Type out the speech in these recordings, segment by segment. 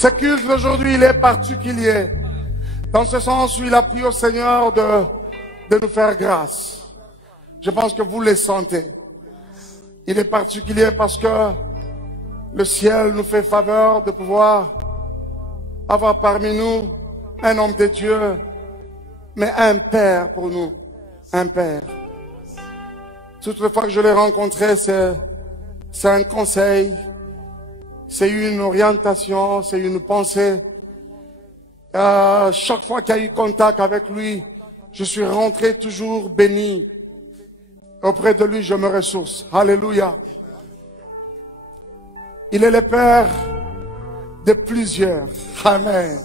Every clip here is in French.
Ce culte d'aujourd'hui, il est particulier. Dans ce sens où il a pris au Seigneur de nous faire grâce. Je pense que vous les sentez. Il est particulier parce que le ciel nous fait faveur de pouvoir avoir parmi nous un homme de Dieu, mais un père pour nous, un père. Toutes les fois que je l'ai rencontré, c'est un conseil, c'est une orientation, c'est une pensée. Chaque fois qu'il y a eu contact avec lui, je suis rentré toujours béni. Auprès de lui, je me ressource. Alléluia. Il est le Père de plusieurs. Amen.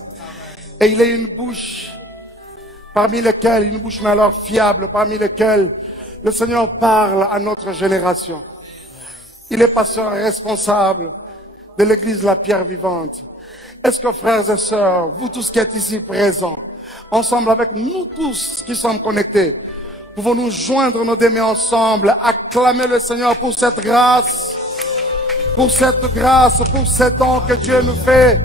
Et il est une bouche parmi lesquelles, une bouche mais alors fiable, parmi lesquelles le Seigneur parle à notre génération. Il est pasteur responsable de l'église La Pierre Vivante. Est-ce que frères et sœurs, vous tous qui êtes ici présents, ensemble avec nous tous qui sommes connectés, pouvons nous joindre nos deux mains ensemble, acclamer le Seigneur pour cette grâce, pour cet don que Dieu nous fait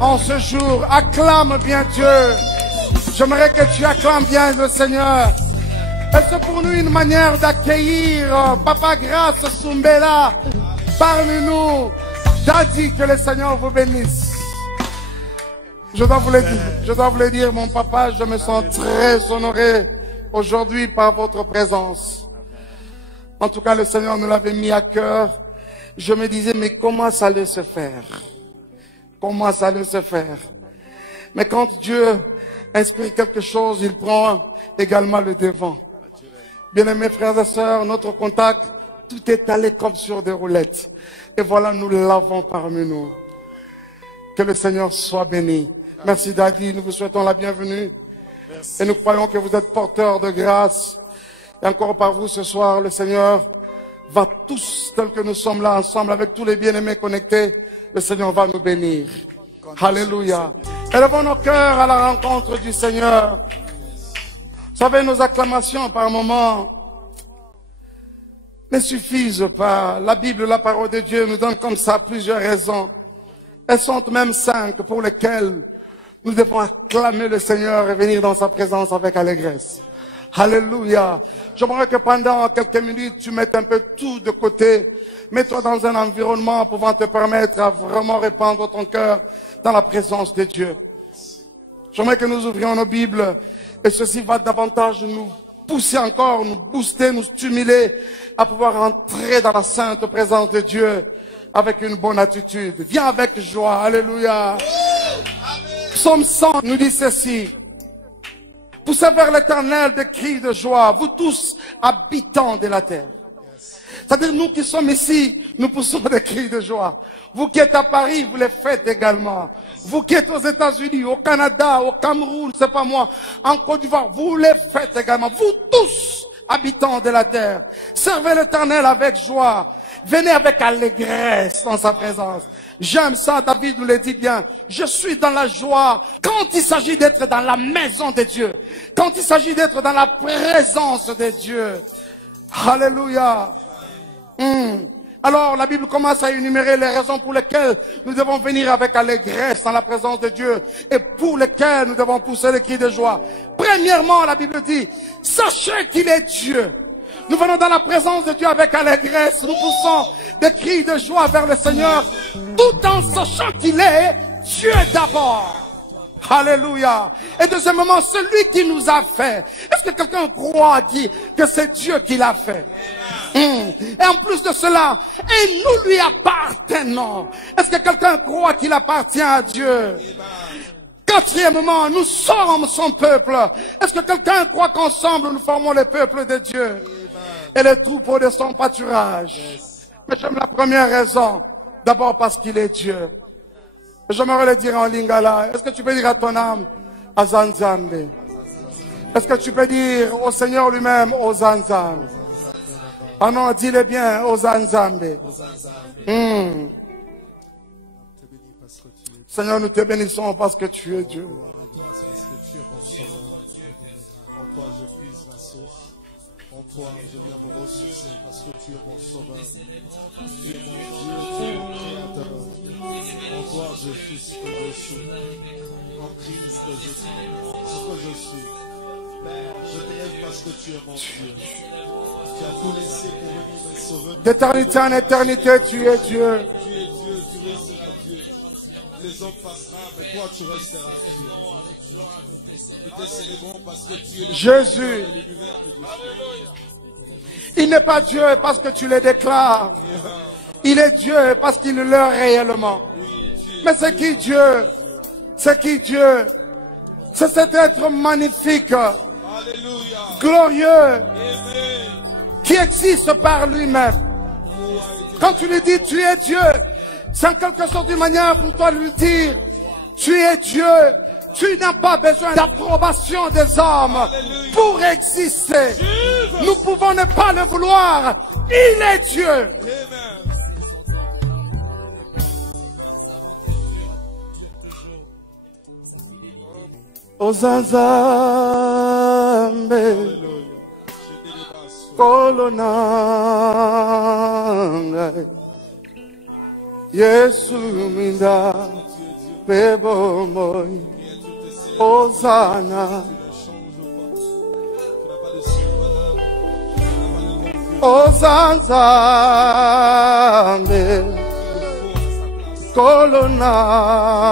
en ce jour. Acclame bien Dieu. J'aimerais que tu acclames bien le Seigneur. Et c'est pour nous une manière d'accueillir Papa Grâce Soumbela parmi nous. Daddy, que le Seigneur vous bénisse. Je dois vous le dire, mon papa, je me sens très honoré aujourd'hui par votre présence. En tout cas, le Seigneur nous l'avait mis à cœur. Je me disais, mais comment ça allait se faire? Comment ça allait se faire? Mais quand Dieu inspire quelque chose, il prend également le devant. Bien-aimés frères et sœurs, notre contact, tout est allé comme sur des roulettes. Et voilà, nous l'avons parmi nous. Que le Seigneur soit béni. Merci Daddy, nous vous souhaitons la bienvenue. Merci. Et nous croyons que vous êtes porteurs de grâce. Et encore par vous ce soir, le Seigneur va tous, tels que nous sommes là ensemble avec tous les bien-aimés connectés, le Seigneur va nous bénir. Alléluia. Élevons nos cœurs à la rencontre du Seigneur. Vous savez, nos acclamations par moments ne suffisent pas. La Bible, la parole de Dieu nous donne comme ça plusieurs raisons. Elles sont même 5 pour lesquelles nous devons acclamer le Seigneur et venir dans sa présence avec allégresse. Alléluia. J'aimerais que pendant quelques minutes, tu mettes un peu tout de côté. Mets-toi dans un environnement pouvant te permettre à vraiment répandre ton cœur dans la présence de Dieu. J'aimerais que nous ouvrions nos Bibles et ceci va davantage nous pousser encore, nous booster, nous stimuler à pouvoir entrer dans la sainte présence de Dieu avec une bonne attitude. Viens avec joie. Alléluia. Psaume 100 nous dit ceci. Poussez vers l'Éternel des cris de joie, vous tous habitants de la terre. C'est-à-dire nous qui sommes ici, nous poussons des cris de joie. Vous qui êtes à Paris, vous les faites également. Vous qui êtes aux États-Unis, au Canada, au Cameroun, c'est pas moi, en Côte d'Ivoire, vous les faites également. Vous tous habitants de la terre, servez l'Éternel avec joie. Venez avec allégresse dans sa présence. J'aime ça, David nous le dit bien. Je suis dans la joie quand il s'agit d'être dans la maison de Dieu. Quand il s'agit d'être dans la présence de Dieu. Alléluia. Alors la Bible commence à énumérer les raisons pour lesquelles nous devons venir avec allégresse dans la présence de Dieu et pour lesquelles nous devons pousser les cris de joie. Premièrement, la Bible dit, sachez qu'il est Dieu. Nous venons dans la présence de Dieu avec allégresse. Nous poussons des cris de joie vers le Seigneur tout en sachant qu'il est Dieu d'abord. Alléluia. Et deuxièmement, celui qui nous a fait. Est-ce que quelqu'un croit que c'est Dieu qui l'a fait? Et en plus de cela, et nous lui appartenons. Est-ce que quelqu'un croit qu'il appartient à Dieu? Quatrièmement, nous sommes son peuple. Est-ce que quelqu'un croit qu'ensemble nous formons le peuple de Dieu et les troupeaux de son pâturage? Mais j'aime la première raison. D'abord parce qu'il est Dieu. J'aimerais le dire en lingala. Est-ce que tu peux dire à ton âme, Azanzambe? Est-ce que tu peux dire au Seigneur lui-même, Ozanzambe? Ah non, dis-le bien, Ozanzambe. Seigneur, nous te bénissons parce que tu es Dieu. En toi je puise ma source. En toi je viens me ressourcer parce que tu es mon sauveur. Tu es mon Dieu, tu es mon créateur. En toi je suis sauvé. je suis. En Christ, je suis. Ce que je suis. Père, je t'aime parce que tu es mon Dieu. Tu as tout laissé pour venir me sauver. D'éternité en éternité, tu es Dieu. Tu es Dieu, tu resteras Dieu. Les hommes passeront, mais toi tu resteras Dieu. Nous te célébrons parce que tu es le Jésus. de l'univers et du ciel. Il n'est pas Dieu parce que tu le déclares. Il est Dieu parce qu'il l'est réellement. Mais c'est qui Dieu? C'est qui Dieu? C'est cet être magnifique, Alléluia. glorieux, Amen. qui existe par lui-même. Quand tu lui dis tu es Dieu, c'est en quelque sorte une manière pour toi de lui dire tu es Dieu. Tu n'as pas besoin d'approbation des hommes pour exister. Nous pouvons ne pas le vouloir. Il est Dieu. Amen. Ozanzambe Alléluia. Je te dépasse. kolonanga Yesu minda bebo moy Hosanna Ozanzambe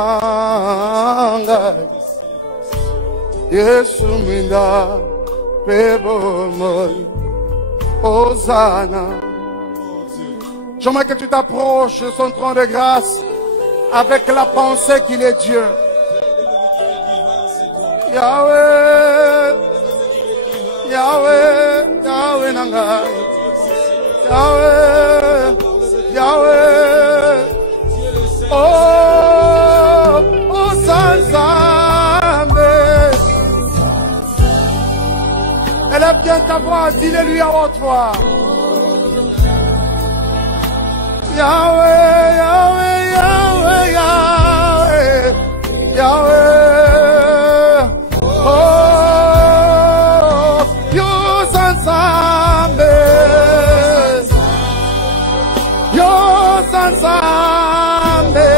kolonanga Yesu minda bebo moy Hosanna. J'aimerais que tu t'approches de son trône de grâce avec la pensée qu'il est Dieu. Yahweh, Yahweh, Yahweh Nangai, Yahweh, Yahweh, oh, oh Sanzambe. Élève bien ta voix, dis-le-lui à haute voix. Yahweh, Yahweh, Yahweh, Yahweh, Yahweh, oh, Yosansambe, Yosansambe,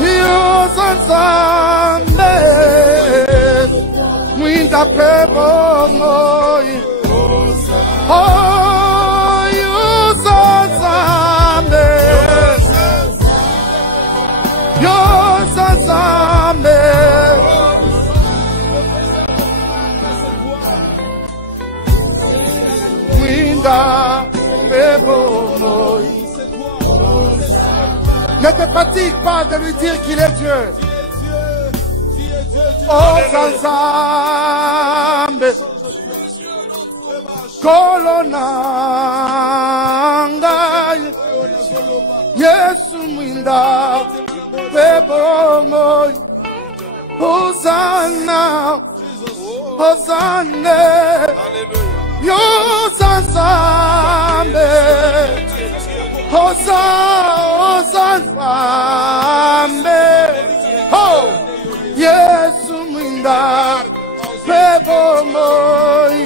Yosansambe, Mwinda pebo moi, oh. Ne te fatigue pas de lui dire qu'il est Dieu. Oh Zanzambe Kolonanga Yesu Mwinda Bebo Hosanna Hosanna Yo Zanzambe Hosanna Oh Yesu Mwinda Bebo Moi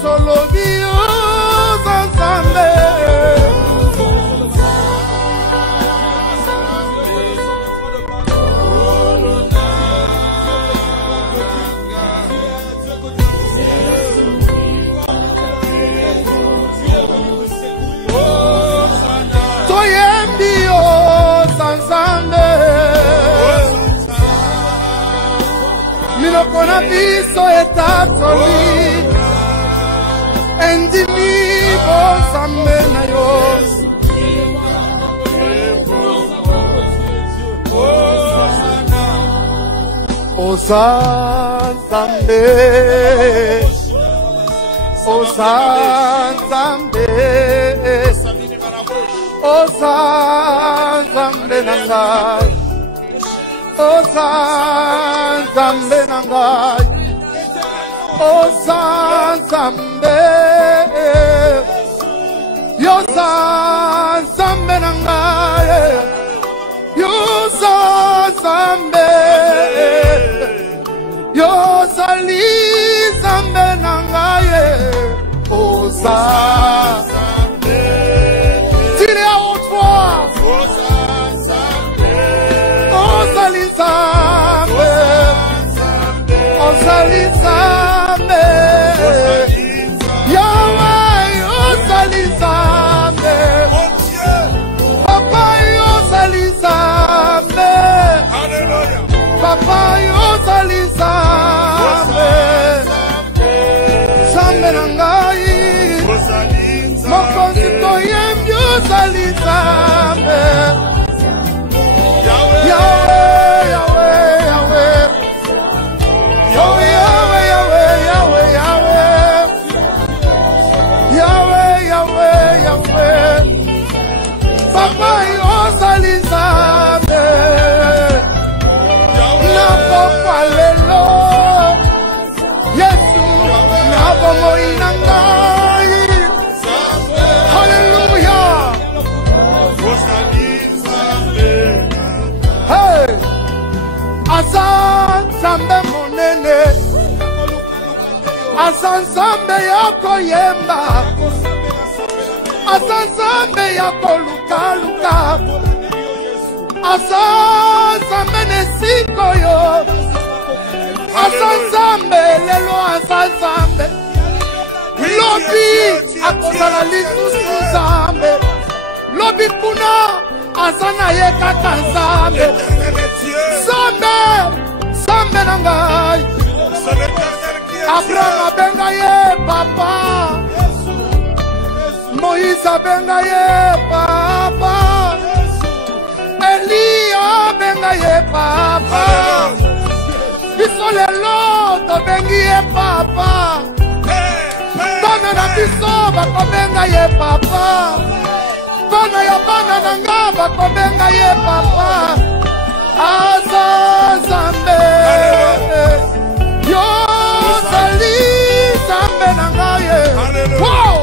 Tolobi Zanzambe Milokona biso etatoli endimi bozambe na yo Ozanzambe Ozanzambe Ozanzambe nangai Ozanzambe nangai Ozanzambe Yozanzambe nangai Yozanzambe Yozalizambe nangai Ozanzambe Dis-le à haute voix ozali Nzambe. Yahweh, Yahweh, Yahweh. Yahweh, Yahweh, Yahweh, Yahweh. Yahweh, Yahweh, Yahweh. Papa ozali Nzambe. Na pokwa lelo Yesu na bomoi na ngai. Hallelujah. Hey, aza Nzambe monene, aza Nzambe ya koyemba, aza Nzambe ya kolukaluka, aza Nzambe nesikoyo, aza Nzambe lelo, aza Nzambe lobi akozala lisusu Nzambe, lobi kuna aza na ye kaka Nzambe. Nzambe, Nzambe na ngai. Abraham abenga ye papa, Moïse abenga ye papa, Elia abenga ye papa, biso lelo tobengi ye papa, bana na biso bakobenga ye papa, bana ya bana na nga bakobenga ye papa. Aza Nzambe yo zali Nzambe na ngai. Wow,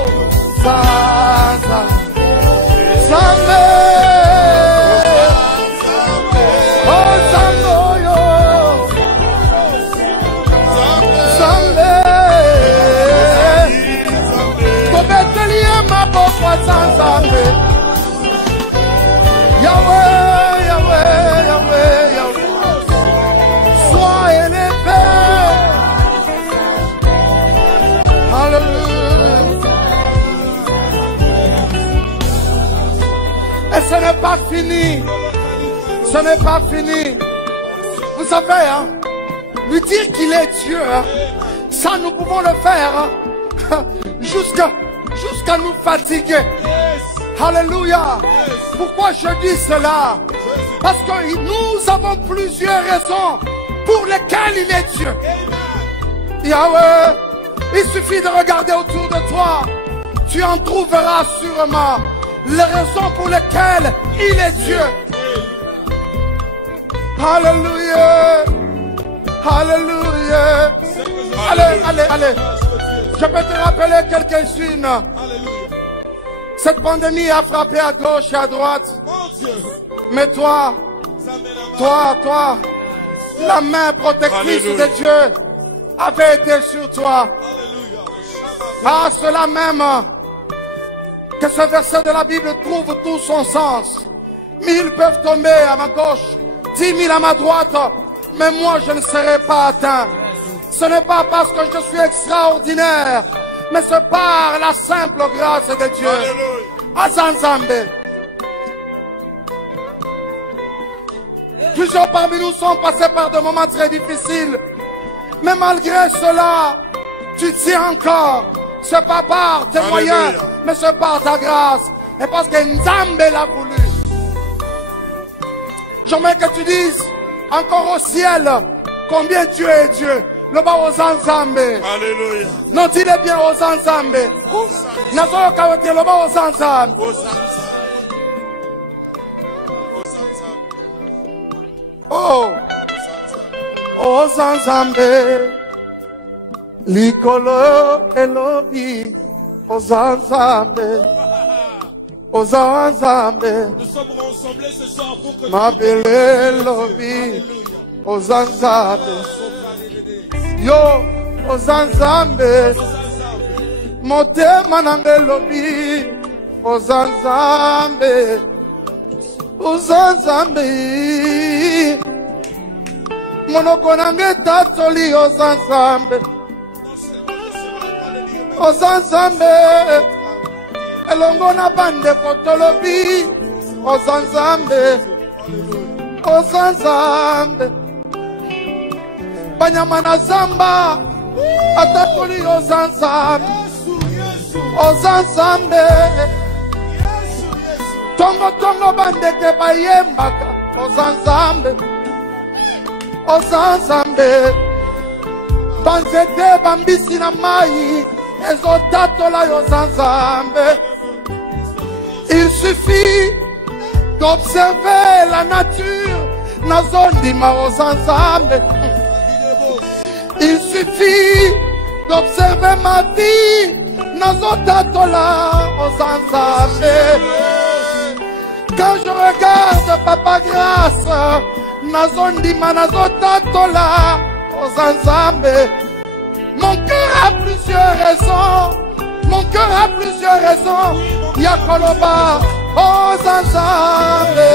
Zaza Nzambe, oh Nzambe yo Nzambe, kobeteli ye maboko aza Nzambe. Yahweh, Yahweh, Yahweh, Yahweh, sois élevé. Alléluia. Et ce n'est pas fini. Ce n'est pas fini. Vous savez, hein, lui dire qu'il est Dieu, hein, ça nous pouvons le faire hein, jusqu'à nous fatiguer. Alléluia. Pourquoi je dis cela? Parce que nous avons plusieurs raisons pour lesquelles il est Dieu. Yahweh, il suffit de regarder autour de toi. Tu en trouveras sûrement les raisons pour lesquelles il est Dieu. Alléluia. Alléluia. Allez, allez, allez. Je peux te rappeler quelques-unes. Cette pandémie a frappé à gauche et à droite. Mais toi, la main protectrice de Dieu avait été sur toi. Ah, cela même que ce verset de la Bible trouve tout son sens. 1000 peuvent tomber à ma gauche, 10 000 à ma droite, mais moi je ne serai pas atteint. Ce n'est pas parce que je suis extraordinaire, mais c'est par la simple grâce de Dieu. Aza Nzambe. Plusieurs parmi nous sont passés par des moments très difficiles. Mais malgré cela, tu tiens encore. C'est pas par tes moyens, mais c'est par ta grâce. Et parce que Nzambe l'a voulu. J'aimerais que tu dises encore au ciel combien Dieu est Dieu. Le bas aux Nzambe. Alléluia. Non, dis-le bien aux Nzambe. Nazo kawote le bas aux Nzambe. Oh, aux Nzambe. Likolo elobi aux Nzambe. Aux Nzambe. Nous sommes rassemblés ce soir pour que Ma belle lobi aux Nzambe. Yo aux Nzambe. Motema nange lobi aux Nzambe. Aux Nzambe. Monoko nange tatsoli aux Nzambe. Aux Nzambe. Elongo na bande fotolobi aux Nzambe. Aux Nzambe. Banyama na zamba atakoli aux Nzambe. Aux Nzambe. Tongo tongo bandeke bayembaka ozanzambe ozanzambe banzete bambisi na mai ezotatola yo ozanzambe. Il suffit d'observer la nature nazondima ozanzambe. Il suffit d'observer ma vie nazotatola ozanzambe. Quand je regarde Papa Grâce, nazondima nazotatola ozanzambe. Mon cœur a plusieurs raisons. Mon cœur a plusieurs raisons. Yakoloba ozanzambe.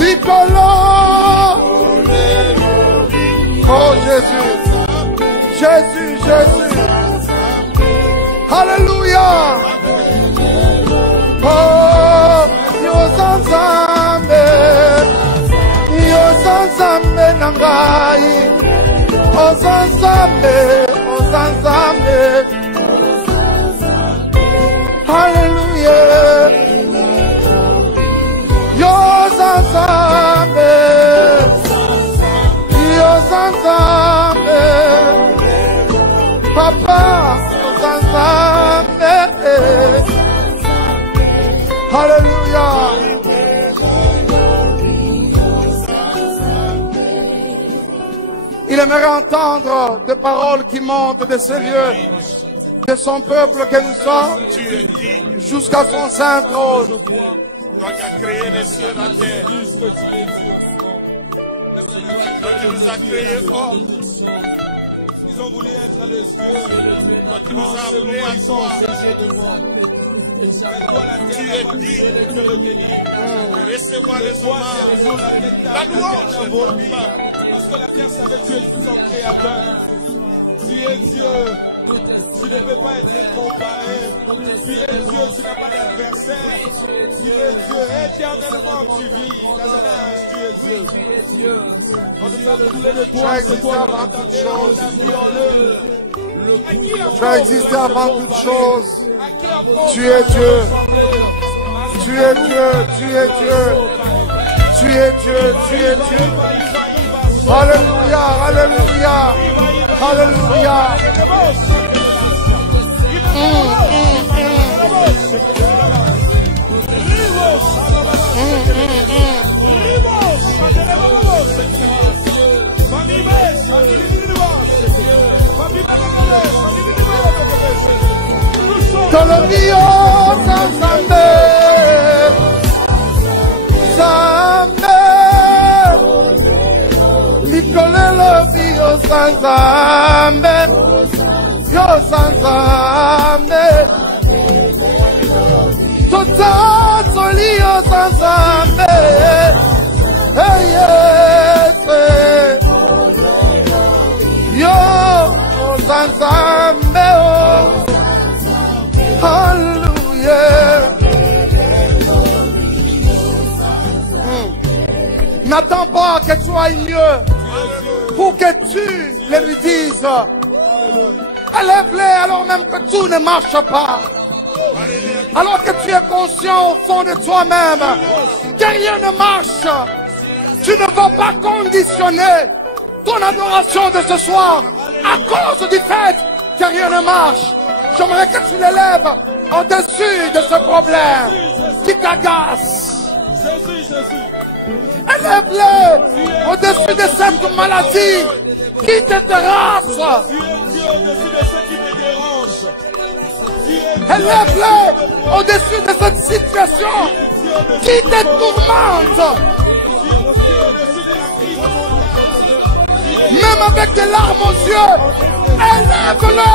Nicolas. Oh Jésus. Jésus, Jésus. Alléluia. Oh, Yozanzambe, Yozanzambe nangai, Ozanzambe, Ozanzambe, Hallelujah, Yozanzambe, Yozanzambe, Papa, Yozanzambe. Alléluia. Il aimerait entendre des paroles qui montent de ces lieux, de son peuple que nous sommes, jusqu'à son saint trône. Toi qui as créé les cieux et la terre, toi qui nous as créés hommes, ils ont voulu être les cieux, toi qui nous as appelés à toi. Tu es digne de recevoir les hommages, la louange. Parce que la terre savait que tu es son créateur. Tu es Dieu, tu ne peux pas être comparé. Tu es Dieu, tu n'as pas d'adversaire. Tu es Dieu, éternellement tu vis. Dans un âge, tu es Dieu. On nous a brûlé de toi, c'est toi avant toute chose. Tu as existé avant toute chose. Tu es Dieu. Tu es Dieu, tu es Dieu. Tu es Dieu, tu es Dieu. Alléluia, alléluia, alléluia. Tolomio Sanzambe, Zambe, Nicolelo Dio Sanzambe, Yo Sanzambe, Totatolio Sanzambe, hey yes, Yo Sanzambe, oh. Hallelujah. N'attends pas que tu ailles mieux pour que tu le lui dises. Élève-les alors même que tout ne marche pas. Alors que tu es conscient au fond de toi-même que rien ne marche. Tu ne vas pas conditionner ton adoration de ce soir à cause du fait que rien ne marche. J'aimerais que tu l'élèves au-dessus de ce problème qui t'agace. Élève-le au-dessus de cette maladie qui te dérange. Élève-le au-dessus de cette situation qui te tourmente. Même avec des larmes aux yeux, élève-le.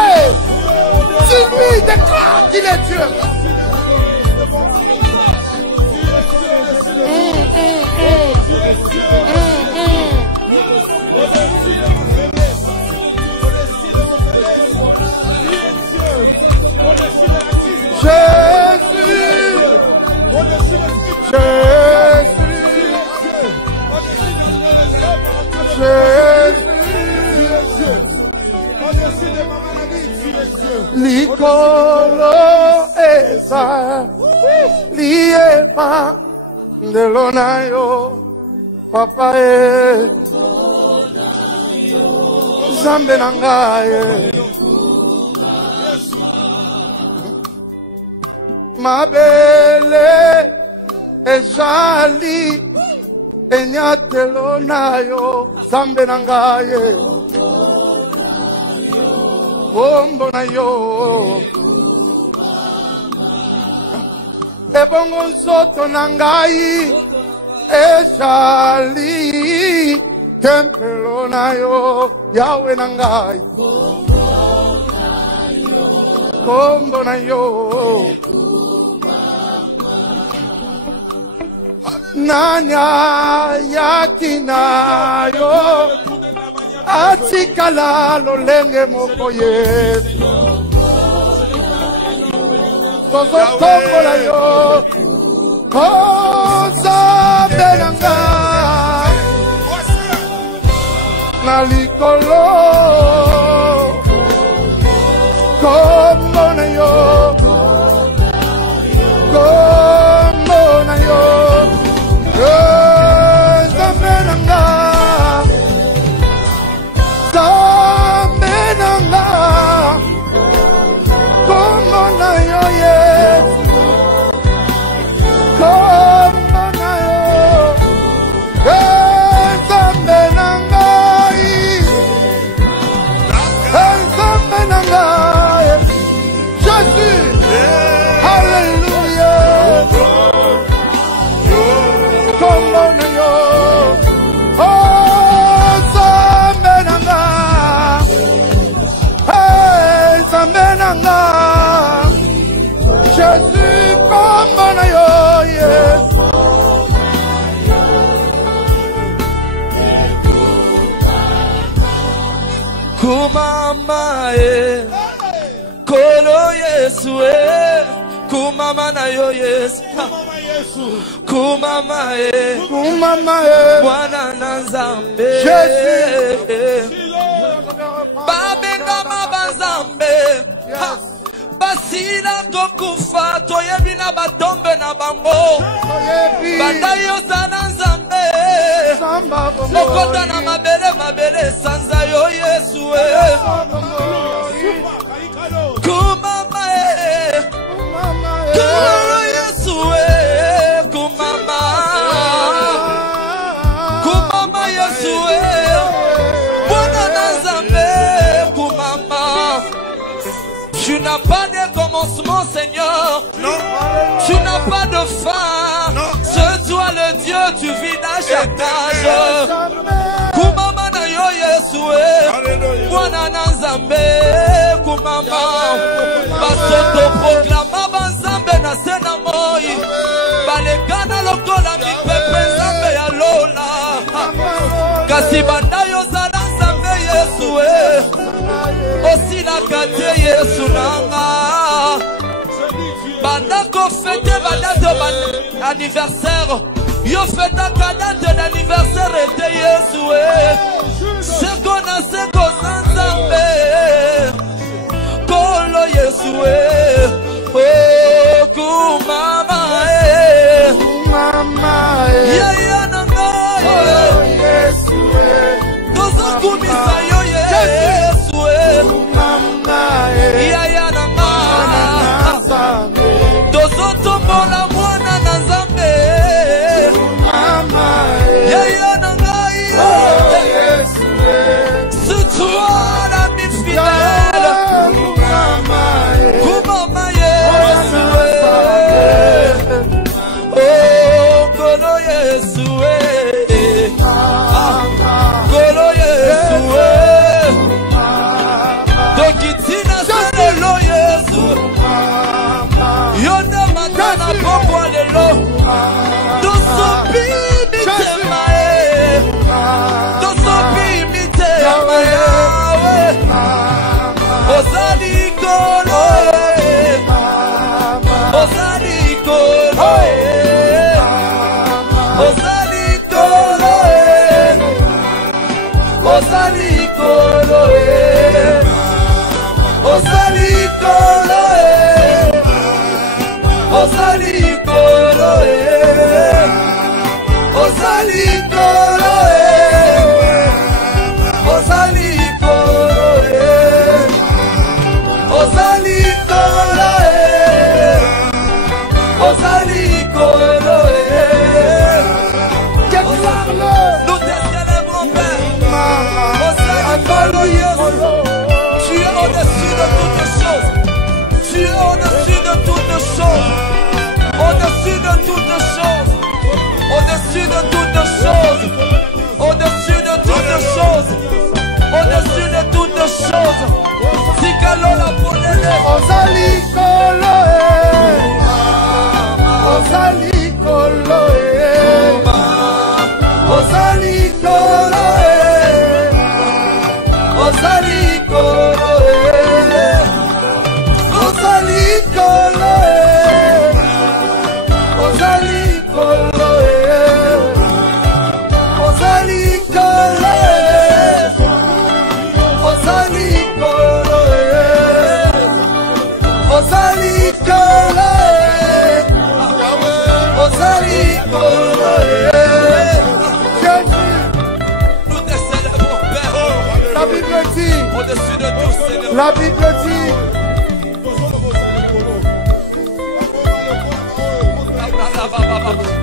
Tu lui déclares qu'il est Dieu. Licolo esa papa ndelo na yo papa e Zambe na ngai mabele ezali enyatelo na yo Zambe na ngai kombo na yo ebongo nzoto na ngai ezali tempelo na yo Yawe na ngai kombo na yo nanya yakina yo atikala lolenge moko Yesu tozotombola yo Nzambe na ngai na likolo kombo na yo kombo na yo Nzambe na ngai Nzambe na ngai kombo na yo Yesu kombo na yo Nzambe na ngai Nzambe na ngai Jésus Alléluia kombo na yo Nzambe na ngai Nzambe na ngai Jésus kombo na yo Yesu Kumama Kolo Yesu Kumama na yo Yesu Kumama Kumama Mwana na Nzambe Jésus Babenga mabanzambe Basila kokufa toyebi na batombe na bango Banda yo zana Nzambe Lokota na mabele sanza yo Yesu Kumama Kolo Yesu Kumama Kumama Yesu Mwana na Nzambe Kumama Tu n'as pas de commencement, Seigneur. Non. Tu n'as pas de fin. Non. C'est toi le Dieu, tu vis à chaque âge. Kumama na yo Yesu Mwana na Nzambe Kumama Basoto proclama banzambe na sena moi Balekana lokola mipepe Nzambe ya lola Kasi banda yo zala Nzambe Yesu Osi na kate Yesu nanga Banda ko fete banda de anniversaire Yo fete ka date d'anniversaire ete Yesu Seko na seko Nzambe Kolo Yesu Oh kumama Kumama Yaya nanga Yesu Tozo kumisa yo Yesu Kumama Yaya nanga Tozo tombola mwana na Nzambe Yaya nanga Yesu C'est toi l'ami fidèle Kumama Yesu Oh Kolo Yesu Kolo Yesu Tokitina selelo Yesu Yonde matana pokwa lelo Tosopi mitema Tosopi mitema yawe Ozali Kolo Ozali Kolo Ozali Kolo Ozali Kolo Ozali Kolo Ozali Kolo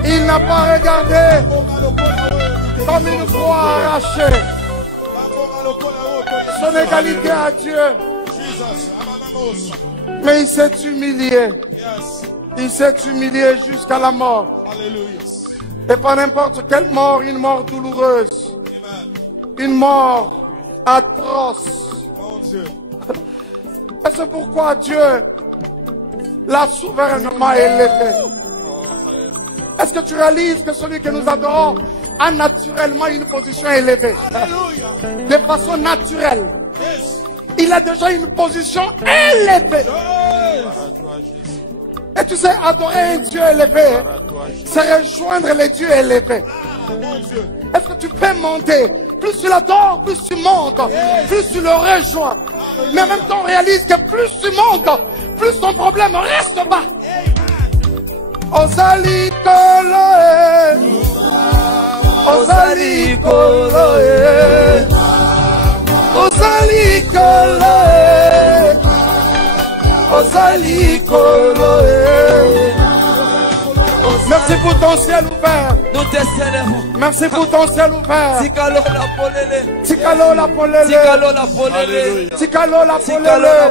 Il n'a pas regardé comme une proie arrachée son égalité à Dieu. Mais il s'est humilié. Il s'est humilié jusqu'à la mort. Et pas n'importe quelle mort, une mort douloureuse. Une mort atroce. Et c'est pourquoi Dieu l'a souverainement élevé. Est-ce que tu réalises que celui que nous adorons a naturellement une position élevée? De façon naturelle. Il a déjà une position élevée. Et tu sais, adorer un Dieu élevé, c'est rejoindre les dieux élevés. Est-ce que tu peux monter? Plus tu l'adores, plus tu montes, plus tu le rejoins. Mais en même temps, on réalise que plus tu montes, plus ton problème reste bas. Ozali Koloe, Ozali Koloe, Ozali Koloe, Ozali Koloe. Merci pour ton ciel ouvert. Merci pour ton ciel ouvert. Tikalo la polele. Tikalo la polele. Tikalo la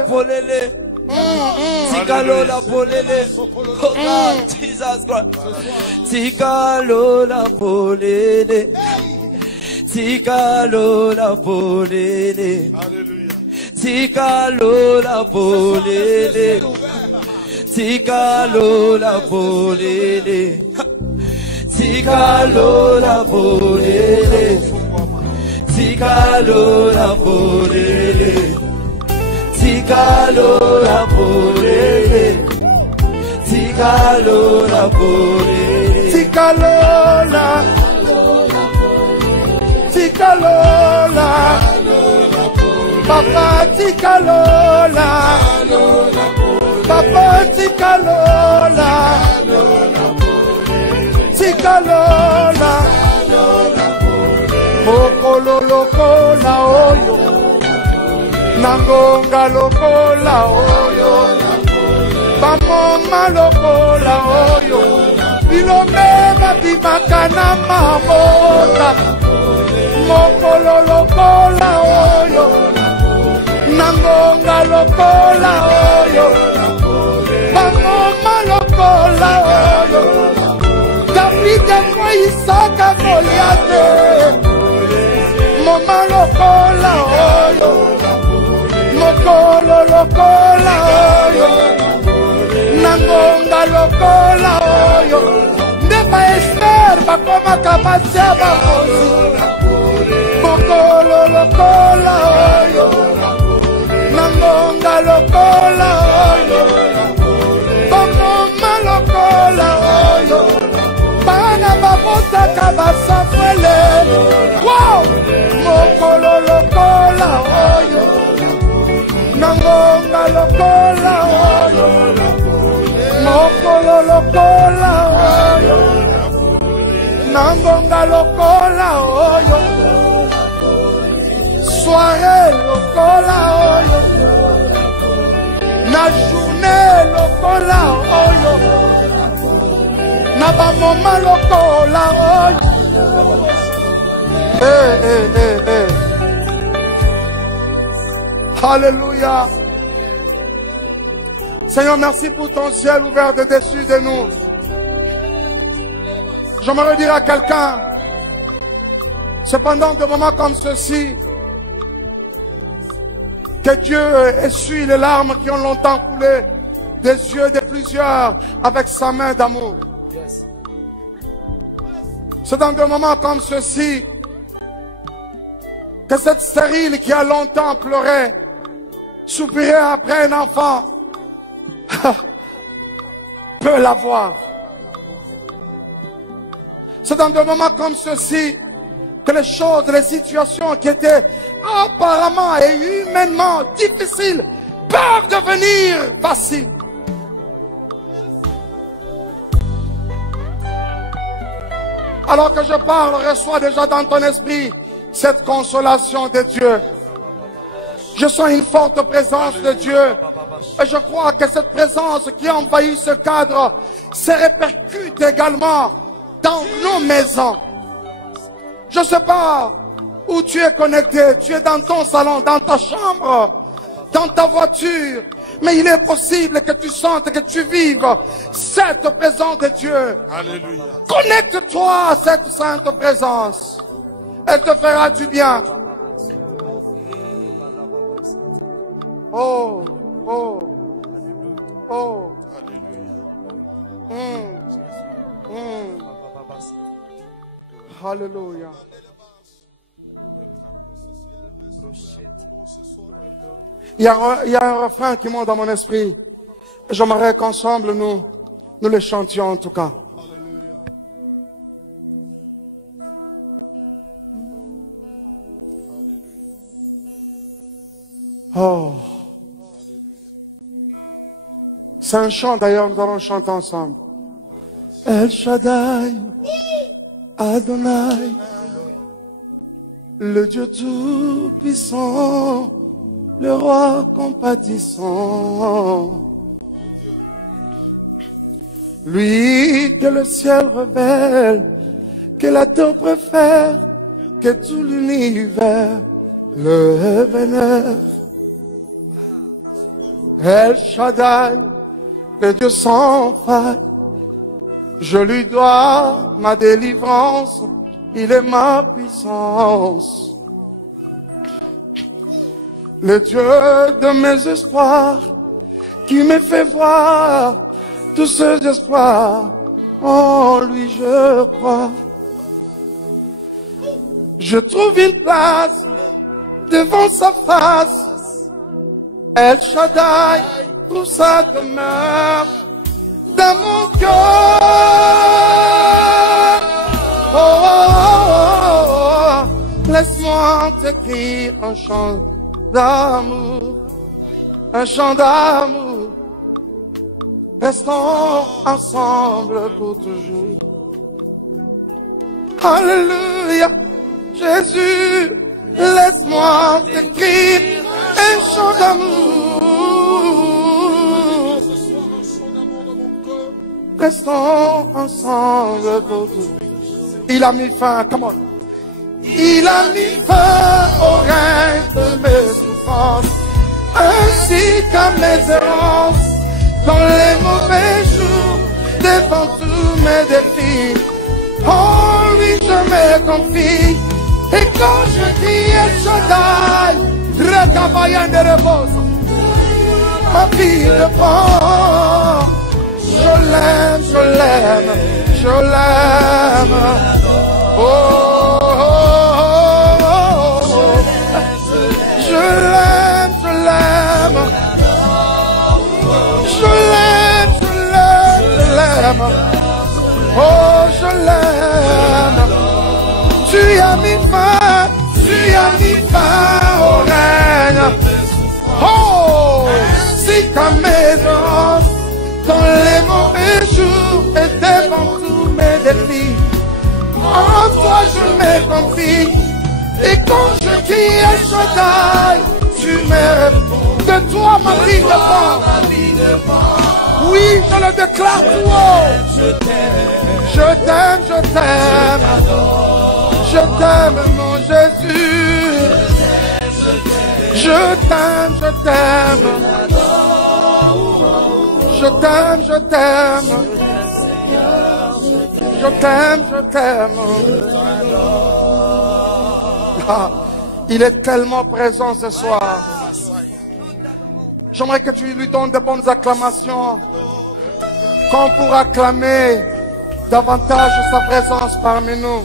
polele. Tikalo la polele. Oh God, Jesus Christ. Tikalo la polele. Tikalo la polele. Tikalo la polele. Tikalo la polele. Tikalo la polele. Tikalo la polele. Tikalo la polele. Tikalo la polele. Tikalo la. Tikalo la. Papa tikalo la. Papa tikalo la. Tikalo la. Mokolo lokola oyo. Nangonga lokola oyo. Bamoma lokola oyo. Bilome babimaka na mabota. Mokolo lokola oyo. Nangonga lokola oyo. Bamoma lokola oyo. David kwa Isaka Goliath. Moma lokola oyo. Mokolo lokola oyo. Nangonga lokola oyo. Ndeba Esther bakoma kabasia bakozi. Mokolo lokola oyo. Nangonga lokola oyo. Bamoma lokola oyo. Bana babota kabasafele. Wow! Mokolo lokola oyo. Nangonga lokola oyo. Mokolo lokola oyo. Nangonga lokola oyo. Soirée lokola oyo. Na journée lokola oyo. Na ba moment lokola oyo. Hey. Alléluia. Seigneur, merci pour ton ciel ouvert de dessus de nous. J'aimerais dire à quelqu'un, cependant, de moments comme ceci, que Dieu essuie les larmes qui ont longtemps coulé des yeux de plusieurs avec sa main d'amour. C'est dans des moments comme ceci que cette stérile qui a longtemps pleuré, soupiré après un enfant, peut l'avoir. C'est dans des moments comme ceci que les choses, les situations qui étaient apparemment et humainement difficiles peuvent devenir faciles. Alors que je parle, reçois déjà dans ton esprit cette consolation de Dieu. Je sens une forte présence de Dieu. Et je crois que cette présence qui envahit ce cadre se répercute également dans nos maisons. Je ne sais pas où tu es connecté. Tu es dans ton salon, dans ta chambre, dans ta voiture. Mais il est possible que tu sentes, que tu vives cette présence de Dieu. Alléluia. Connecte-toi à cette sainte présence. Elle te fera du bien. Oh, oh, oh. Alléluia. Il y a un refrain qui monte dans mon esprit. J'aimerais qu'ensemble nous le chantions en tout cas. Oh. C'est un chant d'ailleurs, nous allons chanter ensemble. El Shaddai, Adonai, le Dieu tout-puissant, le roi compatissant. Lui que le ciel révèle, que la terre préfère, que tout l'univers le vénère. El Shaddai, le Dieu sans faille, je lui dois ma délivrance, il est ma puissance. Le Dieu de mes espoirs, qui me fait voir tous ces espoirs, en lui je crois. Je trouve une place devant sa face, El Shaddai pour sa demeure dans mon cœur. Oh, oh, oh, oh. Laisse-moi t'écrire un chant d'amour, un chant d'amour. Restons ensemble pour toujours. Alléluia, Jésus, laisse-moi t'écrire un chant d'amour. Restons ensemble pour toujours. Il a mis fin, come on. Il a mis fin au règne de mes souffrances, ainsi qu'à mes errances, dans les mauvais jours, devant tous mes défis. En lui je me confie, et quand je dis El Shaddai, Rekabayan de repose, ma vie reprend. Je l'aime, je l'aime, je l'aime. Oh, oh, oh, oh, oh. Je l'aime, je l'aime. Je l'aime, je l'aime, je l'aime. Oh, je l'aime. Tu as mis fin au règne. Oh, si ta maison dans les mauvais jours et devant tous mes défis, en toi je me confie. Et quand je dis El Shaddai, tu me réponds. De toi ma vie dépend. Oui, je le déclare tout haut. Je t'aime, je t'aime. Je t'aime mon Jésus. Je t'aime, je t'aime. Je t'aime, je t'aime. Je t'aime, je t'aime. Ah, il est tellement présent ce soir. J'aimerais que tu lui donnes de bonnes acclamations. Qu'on pourra acclamer davantage sa présence parmi nous.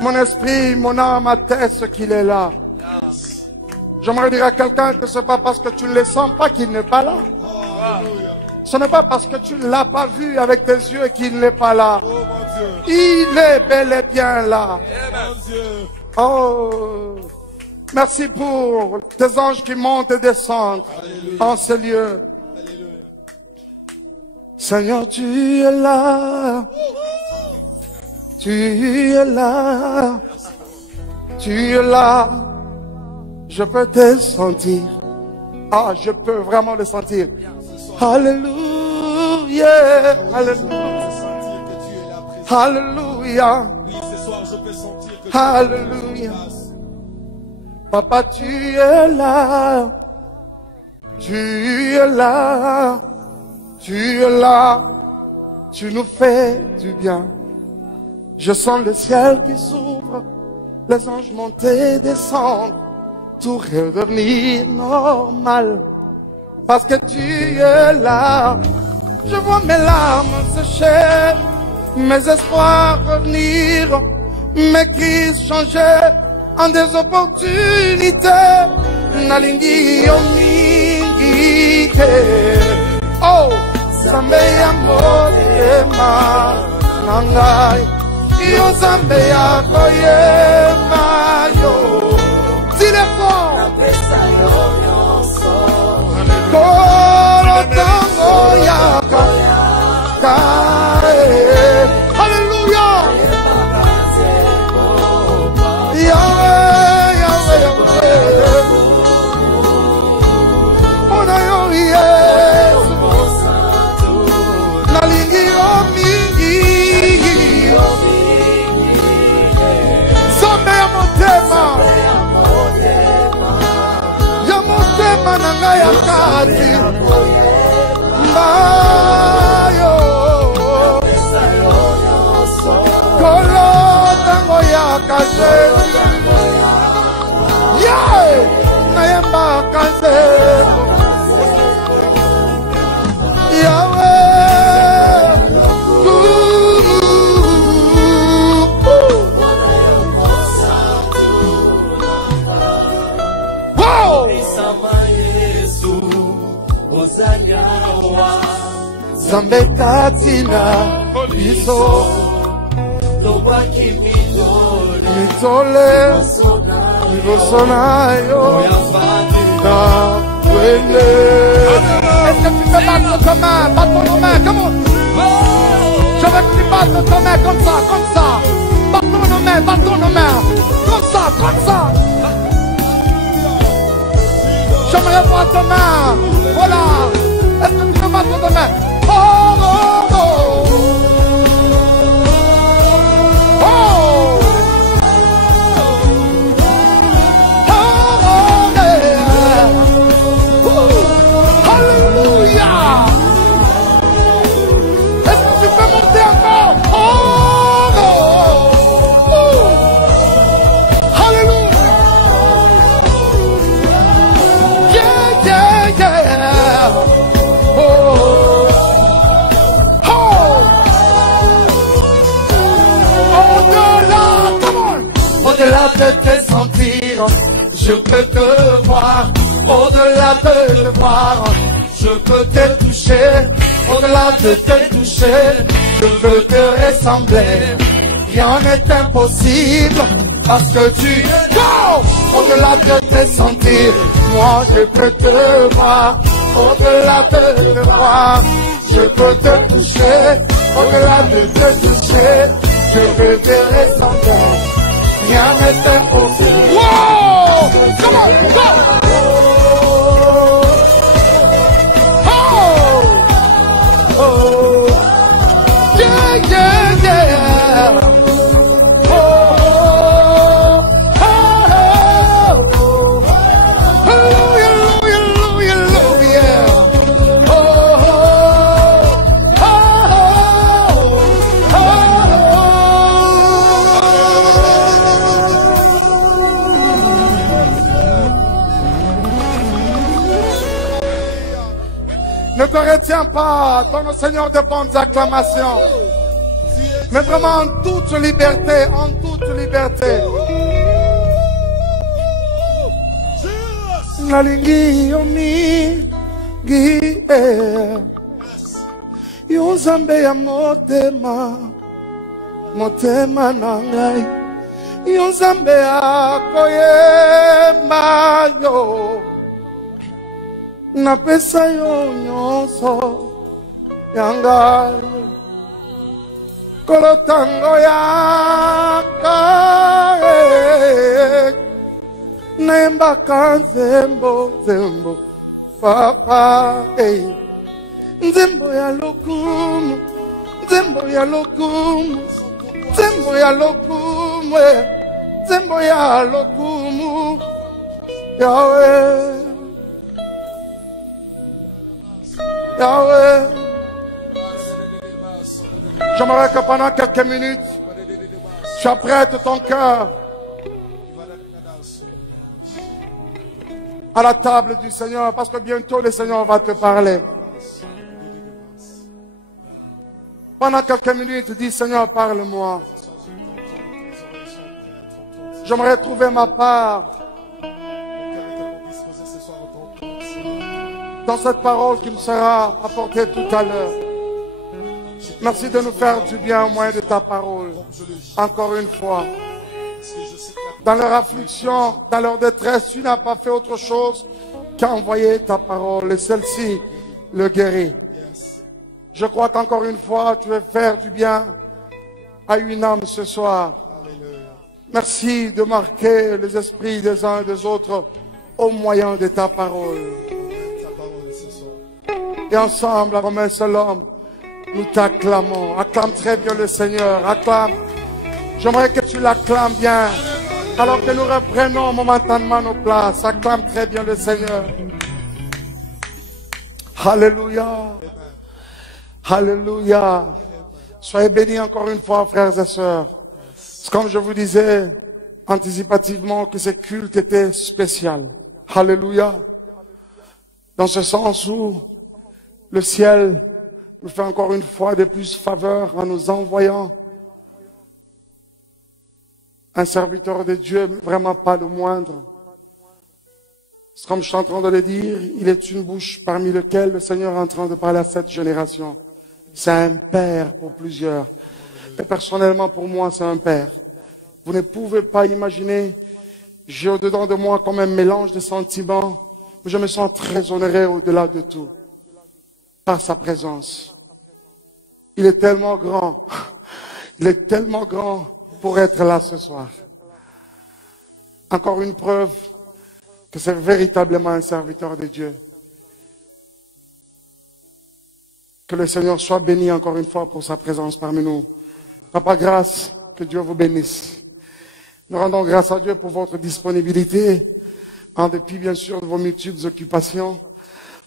Mon esprit, mon âme atteste qu'il est là. J'aimerais dire à quelqu'un que ce n'est pas parce que tu ne le sens pas qu'il n'est pas là. Ce n'est pas parce que tu ne l'as pas vu avec tes yeux qu'il n'est pas là. Il est bel et bien là. Oh, merci pour tes anges qui montent et descendent en ce lieu. Seigneur, tu es là. Tu es là. Tu es là. Je peux te sentir. Ah, je peux vraiment le sentir. Alléluia. yeah. Je Alléluia. peux sentir que Dieu est là présent. Alléluia. Oui, ce soir, je peux sentir que Alléluia. Dieu est Papa, tu es là. Tu es là. Tu es là. Tu nous fais du bien. Je sens le ciel qui s'ouvre. Les anges monter et descendre. Tout redevenir normal. Parce que tu es là. Je vois mes larmes sécher. Mes espoirs revenir. Mes crises changer en des opportunités. Nalingi omingi. Oh, Zambe ya motema nangai. Yo Zambe ya koyema yo. Dis-le-moi. Kolo tango ya kakae. Alléluia. Yahweh, Yahweh, Yahweh. Ona yo Yesu. Nalingi omingi. Zambe ya motema. Ya motema nanga ya kati. Mbayo. Kolo tango ya kaze. Yeah! Nayemba kaze. Yahweh. Wow! Zambe katina biso mitole libosonayo na twende. Est-ce que tu peux battre ta main? Battons nos mains, come on. Je veux que tu battes ta main comme ça, comme ça. Battons nos mains, comme ça, comme ça. J'aimerais voir ta main. Voilà. Est-ce que tu peux battre ta main? Oh, oh, oh. Oh. Oh, yeah. Alléluia. Est-ce que tu peux monter encore? Oh, oh. Alléluia. Yeah, yeah, yeah. Oh. Au-delà de te sentir, je peux te voir. Au-delà de te voir, je peux te toucher. Au-delà de te toucher, je veux te ressembler. Rien n'est impossible parce que tu go. Au-delà de te sentir, moi je peux te voir. Au-delà de te voir, je peux te toucher. Au-delà de te toucher, je veux te ressembler. Rien n'est impossible. Wow! Come on, go! Oh! Oh! Yeah, yeah, yeah! Oh! Oh! Oh! Hallelujah, hallelujah, hallelujah! Oh! Oh! Oh! Ne te retiens pas dans le Seigneur de bonnes acclamations, mais vraiment en toute liberté, en toute liberté. Nalingi omingi yo Zambe ya motema, motema nangai yo Zambe ya koyema yo. Napesa yo nyonso yangai kolotango yakae naembaka nzembo nzembo papa Nzembo ya lokumu, nzembo ya lokumu, nzembo ya lokumu, nzembo ya lokumu, Yahweh, Yahweh. J'aimerais que pendant quelques minutes, tu apprêtes ton cœur à la table du Seigneur, parce que bientôt le Seigneur va te parler. Pendant quelques minutes, dis Seigneur, parle-moi. J'aimerais trouver ma part dans cette parole qui me sera apportée tout à l'heure. Merci de nous faire du bien au moyen de ta parole. Encore une fois. Dans leur affliction, dans leur détresse, tu n'as pas fait autre chose qu'envoyer ta parole. Et celle-ci le guérit. Je crois qu'encore une fois, tu veux faire du bien à une âme ce soir. Merci de marquer les esprits des uns et des autres au moyen de ta parole. Et ensemble, comme un seul homme, nous t'acclamons. Acclame très bien le Seigneur. Acclame. J'aimerais que tu l'acclames bien. Alors que nous reprenons momentanément nos places. Acclame très bien le Seigneur. Alléluia. Alléluia. Soyez bénis encore une fois, frères et sœurs. Comme je vous disais anticipativement que ce culte était spécial. Alléluia. Dans ce sens où le ciel nous fait encore une fois de plus faveur en nous envoyant un serviteur de Dieu, vraiment pas le moindre. Comme je suis en train de le dire, il est une bouche parmi lesquelles le Seigneur est en train de parler à cette génération. C'est un père pour plusieurs. Et personnellement, pour moi, c'est un père. Vous ne pouvez pas imaginer, j'ai au-dedans de moi comme un mélange de sentiments. Je me sens très honoré au-delà de tout, par sa présence. Il est tellement grand. Il est tellement grand pour être là ce soir. Encore une preuve que c'est véritablement un serviteur de Dieu. Que le Seigneur soit béni encore une fois pour sa présence parmi nous. Papa, grâce, que Dieu vous bénisse. Nous rendons grâce à Dieu pour votre disponibilité, en dépit bien sûr de vos multiples occupations.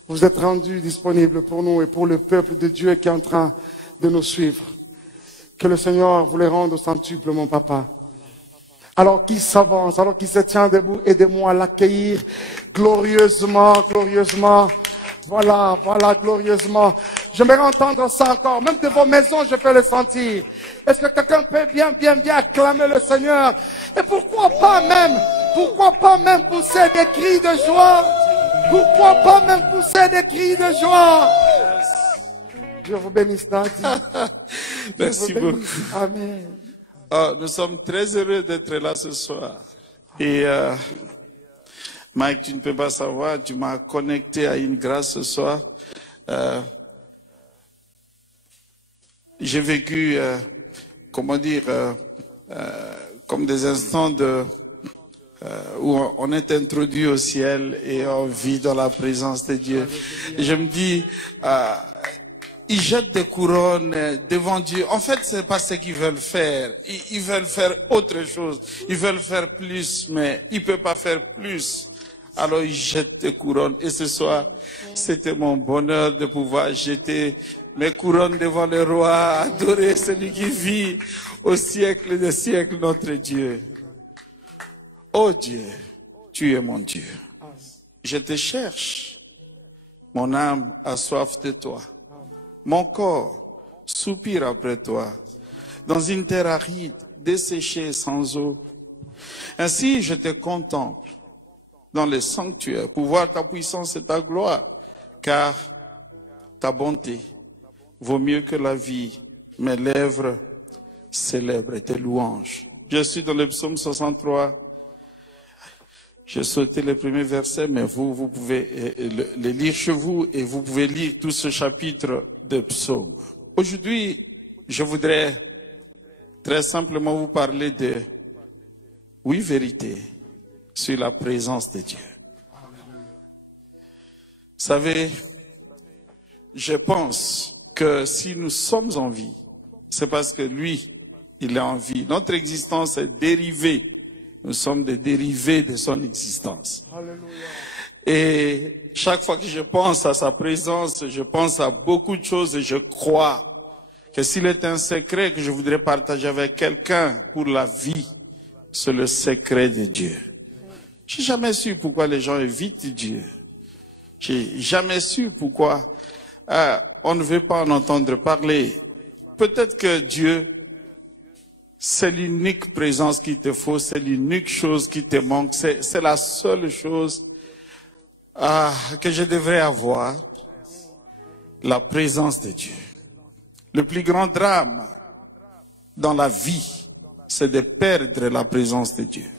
Vous êtes rendus disponibles pour nous et pour le peuple de Dieu qui est en train de nous suivre. Que le Seigneur vous les rende au centuple, mon papa. Alors qu'il s'avance, alors qu'il se tient debout, aidez-moi à l'accueillir glorieusement, glorieusement. Voilà, voilà, glorieusement. J'aimerais entendre ça encore. Même de vos maisons, je peux le sentir. Est-ce que quelqu'un peut bien acclamer le Seigneur? Et pourquoi pas même pousser des cris de joie? Pourquoi pas même pousser des cris de joie? Dieu vous bénisse, Daddy. Merci beaucoup. Amen. Nous sommes très heureux d'être là ce soir. Et Mike, tu ne peux pas savoir, tu m'as connecté à une grâce ce soir. J'ai vécu, comment dire, comme des instants où on est introduit au ciel et on vit dans la présence de Dieu. Et je me dis, ils jettent des couronnes devant Dieu. En fait, c'est pas ce qu'ils veulent faire. Ils veulent faire autre chose. Ils veulent faire plus, mais ils peuvent pas faire plus. Alors ils jettent des couronnes. Et ce soir, c'était mon bonheur de pouvoir jeter mes couronnes devant le roi, adorer celui qui vit au siècle des siècles, notre Dieu. Oh Dieu, tu es mon Dieu. Je te cherche. Mon âme a soif de toi. Mon corps soupire après toi, dans une terre aride, desséchée sans eau. Ainsi, je te contemple dans le sanctuaire pour voir ta puissance et ta gloire, car ta bonté vaut mieux que la vie. Mes lèvres célèbrent tes louanges. Je suis dans le psaume 63. J'ai sauté le premier verset, mais vous pouvez le lire chez vous et vous pouvez lire tout ce chapitre de psaume. Aujourd'hui, je voudrais très simplement vous parler de 8 vérités sur la présence de Dieu. Vous savez, je pense que si nous sommes en vie, c'est parce que lui, il est en vie. Notre existence est dérivée. Nous sommes des dérivés de son existence. Alléluia. Et chaque fois que je pense à sa présence, je pense à beaucoup de choses et je crois que s'il est un secret que je voudrais partager avec quelqu'un pour la vie, c'est le secret de Dieu. J'ai jamais su pourquoi les gens évitent Dieu. J'ai jamais su pourquoi on ne veut pas en entendre parler. Peut-être que Dieu, c'est l'unique présence qu'il te faut, c'est l'unique chose qui te manque, c'est la seule chose que je devrais avoir, la présence de Dieu. Le plus grand drame dans la vie, c'est de perdre la présence de Dieu.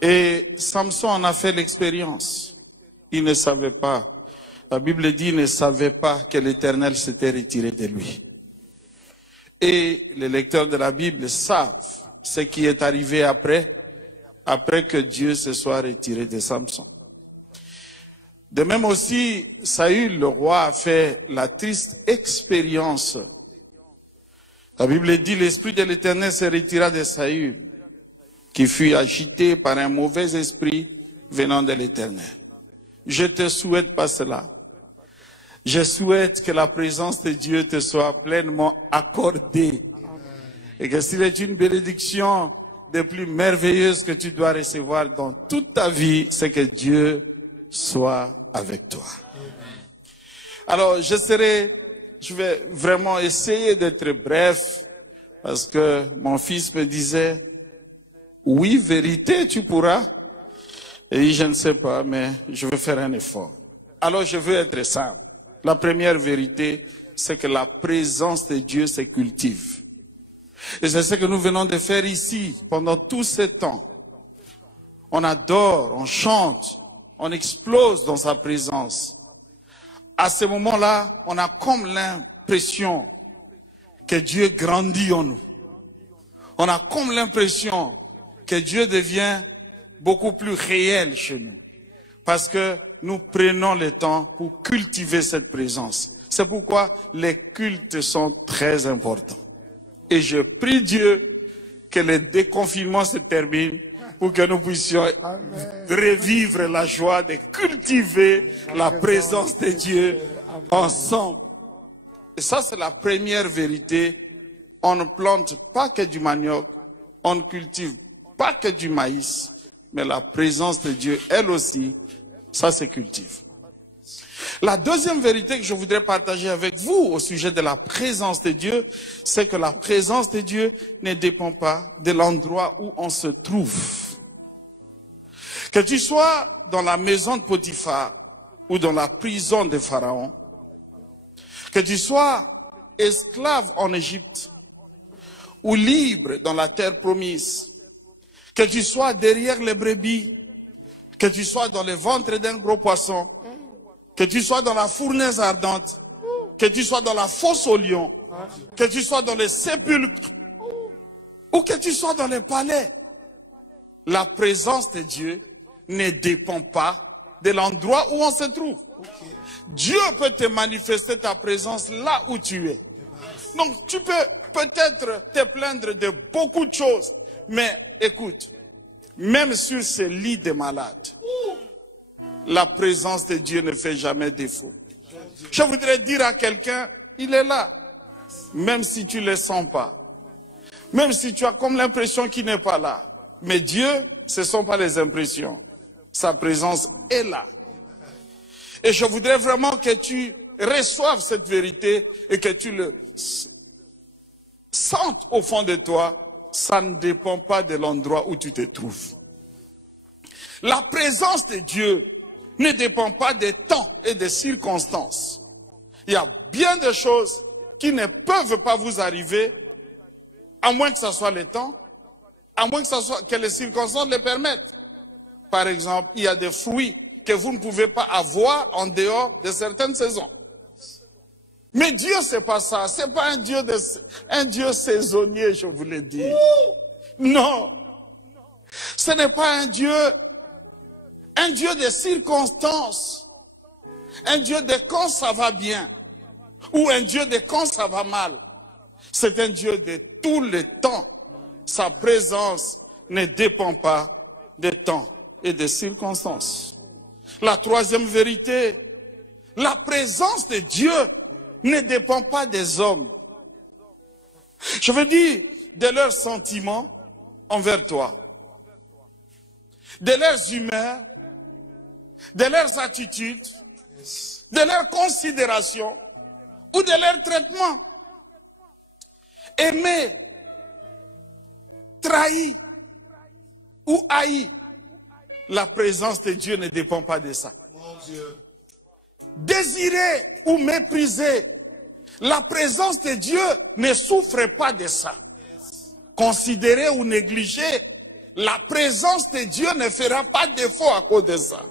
Et Samson en a fait l'expérience. Il ne savait pas. La Bible dit, il ne savait pas que l'Éternel s'était retiré de lui. Et les lecteurs de la Bible savent ce qui est arrivé après que Dieu se soit retiré de Samson. De même aussi, Saül, le roi, a fait la triste expérience. La Bible dit, l'Esprit de l'Éternel se retira de Saül, qui fut agité par un mauvais esprit venant de l'Éternel. Je te souhaite pas cela. Je souhaite que la présence de Dieu te soit pleinement accordée. Et que s'il est une bénédiction des plus merveilleuses que tu dois recevoir dans toute ta vie, c'est que Dieu soit avec toi. Alors, je vais vraiment essayer d'être bref, parce que mon fils me disait, oui, vérité, tu pourras. Et je ne sais pas, mais je vais faire un effort. Alors, je veux être simple. La première vérité, c'est que la présence de Dieu se cultive. Et c'est ce que nous venons de faire ici, pendant tout ce temps. On adore, on chante, on explose dans sa présence. À ce moment-là, on a comme l'impression que Dieu grandit en nous. On a comme l'impression que Dieu devient beaucoup plus réel chez nous. Parce que nous prenons le temps pour cultiver cette présence. C'est pourquoi les cultes sont très importants. Et je prie Dieu que le déconfinement se termine pour que nous puissions revivre la joie de cultiver la présence de Dieu ensemble. Et ça, c'est la première vérité. On ne plante pas que du manioc, on ne cultive pas que du maïs, mais la présence de Dieu, elle aussi, ça se cultive. La deuxième vérité que je voudrais partager avec vous au sujet de la présence de Dieu, c'est que la présence de Dieu ne dépend pas de l'endroit où on se trouve. Que tu sois dans la maison de Potiphar ou dans la prison de Pharaon, que tu sois esclave en Égypte ou libre dans la terre promise, que tu sois derrière les brebis, que tu sois dans le ventre d'un gros poisson, que tu sois dans la fournaise ardente, que tu sois dans la fosse aux lions, que tu sois dans les sépulcres, ou que tu sois dans les palais, la présence de Dieu ne dépend pas de l'endroit où on se trouve. Dieu peut te manifester ta présence là où tu es. Donc tu peux peut-être te plaindre de beaucoup de choses, mais écoute, même sur ce lit de malades, la présence de Dieu ne fait jamais défaut. Je voudrais dire à quelqu'un, il est là, même si tu ne le sens pas, même si tu as comme l'impression qu'il n'est pas là. Mais Dieu, ce ne sont pas les impressions, sa présence est là. Et je voudrais vraiment que tu reçoives cette vérité et que tu le sentes au fond de toi. Ça ne dépend pas de l'endroit où tu te trouves. La présence de Dieu ne dépend pas des temps et des circonstances. Il y a bien de choses qui ne peuvent pas vous arriver, à moins que ce soit le temps, à moins que les circonstances le permettent. Par exemple, il y a des fruits que vous ne pouvez pas avoir en dehors de certaines saisons. Mais Dieu, c'est pas ça. C'est pas un Dieu saisonnier, je vous l'ai dit. Non. Ce n'est pas un Dieu de circonstances. un Dieu de quand ça va bien, ou un Dieu de quand ça va mal. C'est un Dieu de tout le temps. Sa présence ne dépend pas des temps et des circonstances. La troisième vérité, la présence de Dieu ne dépend pas des hommes. Je veux dire, de leurs sentiments envers toi, de leurs humeurs, de leurs attitudes, de leurs considérations ou de leurs traitements. Aimer, trahir ou haïr, la présence de Dieu ne dépend pas de ça. Désirer ou mépriser, la présence de Dieu ne souffre pas de ça. Considérer ou négliger, la présence de Dieu ne fera pas défaut à cause de ça.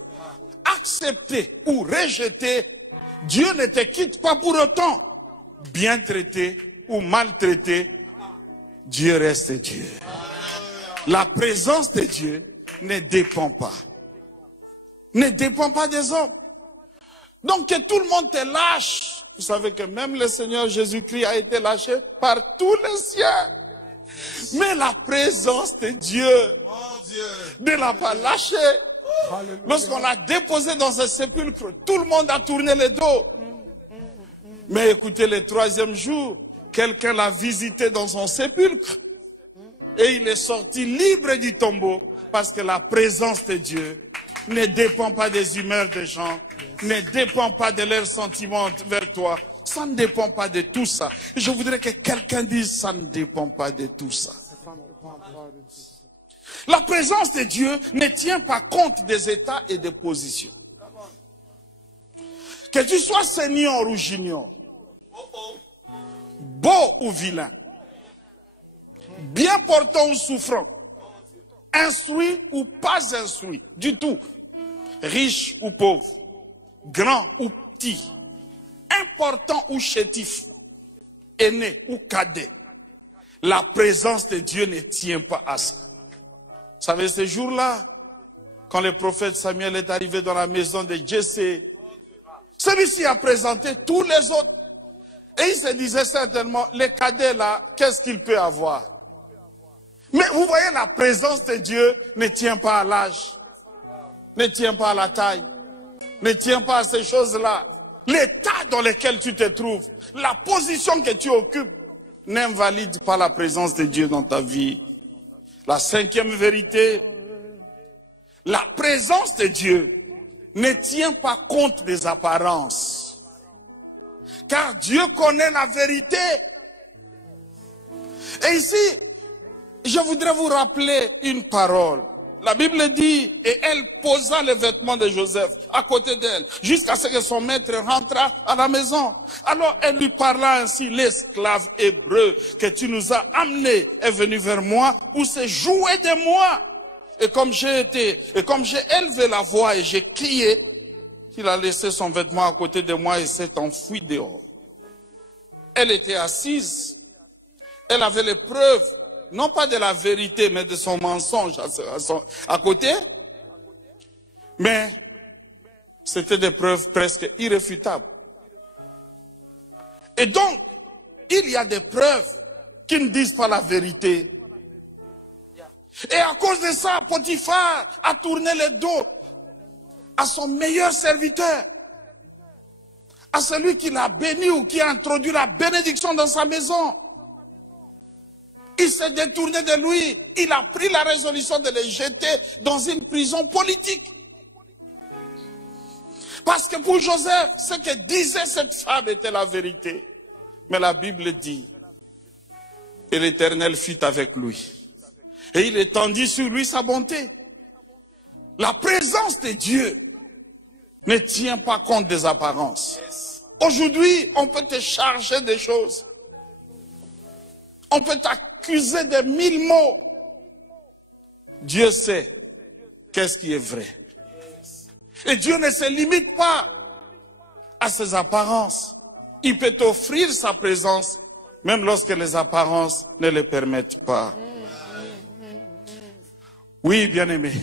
Accepter ou rejeter, Dieu ne te quitte pas pour autant. Bien traité ou maltraité, Dieu reste Dieu. La présence de Dieu ne dépend pas. Ne dépend pas des hommes. Donc que tout le monde te lâche. Vous savez que même le Seigneur Jésus-Christ a été lâché par tous les siens. Mais la présence de Dieu ne l'a pas lâché. Lorsqu'on l'a déposé dans un sépulcre, tout le monde a tourné le dos. Mais écoutez, le troisième jour, quelqu'un l'a visité dans son sépulcre. Et il est sorti libre du tombeau. Parce que la présence de Dieu ne dépend pas des humeurs des gens, ne dépend pas de leurs sentiments vers toi. Ça ne dépend pas de tout ça. Je voudrais que quelqu'un dise, ça ne dépend pas de tout ça. La présence de Dieu ne tient pas compte des états et des positions. Que tu sois senior ou junior, beau ou vilain, bien portant ou souffrant, instruit ou pas instruit, du tout, riche ou pauvre, grand ou petit, important ou chétif, aîné ou cadet, la présence de Dieu ne tient pas à ça. Vous savez, ce jour-là, quand le prophète Samuel est arrivé dans la maison de Jessé, celui-ci a présenté tous les autres. Et il se disait certainement, le cadet là, qu'est-ce qu'il peut avoir? Mais vous voyez, la présence de Dieu ne tient pas à l'âge, ne tient pas à la taille, ne tient pas à ces choses-là. L'état dans lequel tu te trouves, la position que tu occupes, n'invalide pas la présence de Dieu dans ta vie. La cinquième vérité, la présence de Dieu ne tient pas compte des apparences. Car Dieu connaît la vérité. Et ici, je voudrais vous rappeler une parole. La Bible dit, et elle posa les vêtements de Joseph à côté d'elle, jusqu'à ce que son maître rentra à la maison. Alors elle lui parla ainsi, l'esclave hébreu que tu nous as amené est venu vers moi pour se jouer de moi. Et comme j'ai élevé la voix et j'ai crié, il a laissé son vêtement à côté de moi et s'est enfui dehors. Elle était assise, elle avait les preuves, non pas de la vérité, mais de son mensonge à côté. Mais c'était des preuves presque irréfutables. Et donc, il y a des preuves qui ne disent pas la vérité. Et à cause de ça, Potiphar a tourné le dos à son meilleur serviteur, à celui qui l'a béni ou qui a introduit la bénédiction dans sa maison. Il s'est détourné de lui. Il a pris la résolution de le jeter dans une prison politique. Parce que pour Joseph, ce que disait cette femme était la vérité. Mais la Bible dit, et l'Éternel fut avec lui. Et il étendit sur lui sa bonté. La présence de Dieu ne tient pas compte des apparences. Aujourd'hui, on peut te charger des choses. On peut t'accuser de 1000 mots. Dieu sait qu'est-ce qui est vrai. Et Dieu ne se limite pas à ses apparences. Il peut t'offrir sa présence, même lorsque les apparences ne le permettent pas. Oui, bien-aimé,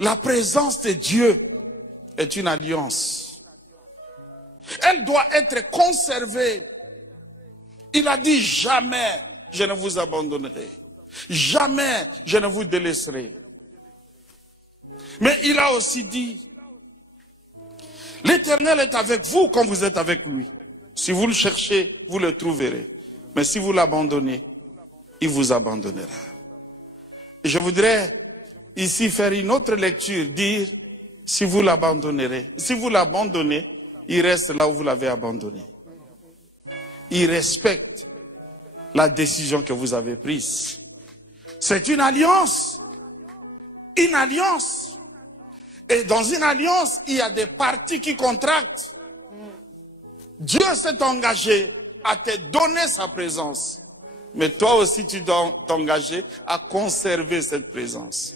la présence de Dieu est une alliance. Elle doit être conservée. Il a dit jamais je ne vous abandonnerai. Jamais je ne vous délaisserai. Mais il a aussi dit, l'Éternel est avec vous comme vous êtes avec lui. Si vous le cherchez, vous le trouverez. Mais si vous l'abandonnez, il vous abandonnera. Et je voudrais ici faire une autre lecture, dire, si vous l'abandonnerez, si vous l'abandonnez, il reste là où vous l'avez abandonné. Il respecte la décision que vous avez prise. C'est une alliance. Une alliance. Et dans une alliance, il y a des parties qui contractent. Dieu s'est engagé à te donner sa présence. Mais toi aussi, tu dois t'engager à conserver cette présence.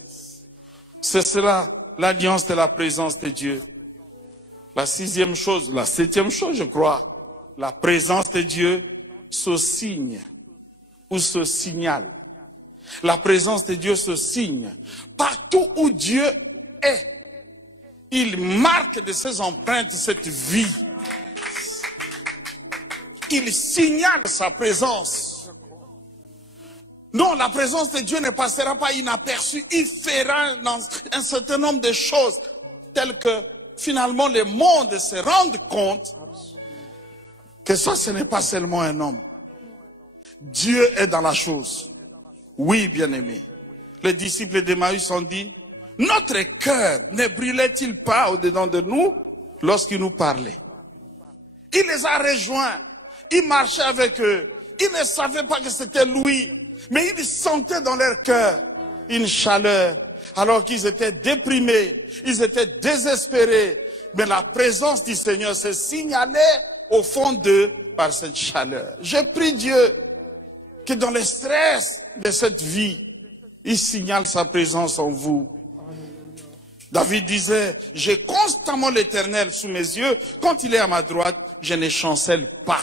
C'est cela, l'alliance de la présence de Dieu. La septième chose, je crois, la présence de Dieu se signe ou se signale. La présence de Dieu se signe. Partout où Dieu est, il marque de ses empreintes cette vie. Il signale sa présence. Non, la présence de Dieu ne passera pas inaperçue. Il fera un certain nombre de choses telles que finalement le monde se rende compte que ça, ce n'est pas seulement un homme. Dieu est dans la chose. Oui, bien-aimés. Les disciples d'Emmaüs ont dit, notre cœur ne brûlait-il pas au-dedans de nous lorsqu'il nous parlait? Il les a rejoints. Il marchait avec eux. Ils ne savaient pas que c'était lui. Mais ils sentaient dans leur cœur une chaleur. Alors qu'ils étaient déprimés. Ils étaient désespérés. Mais la présence du Seigneur se signalait au fond d'eux par cette chaleur. Je prie Dieu que dans le stress de cette vie, il signale sa présence en vous. David disait, j'ai constamment l'Éternel sous mes yeux. Quand il est à ma droite, je ne chancelle pas.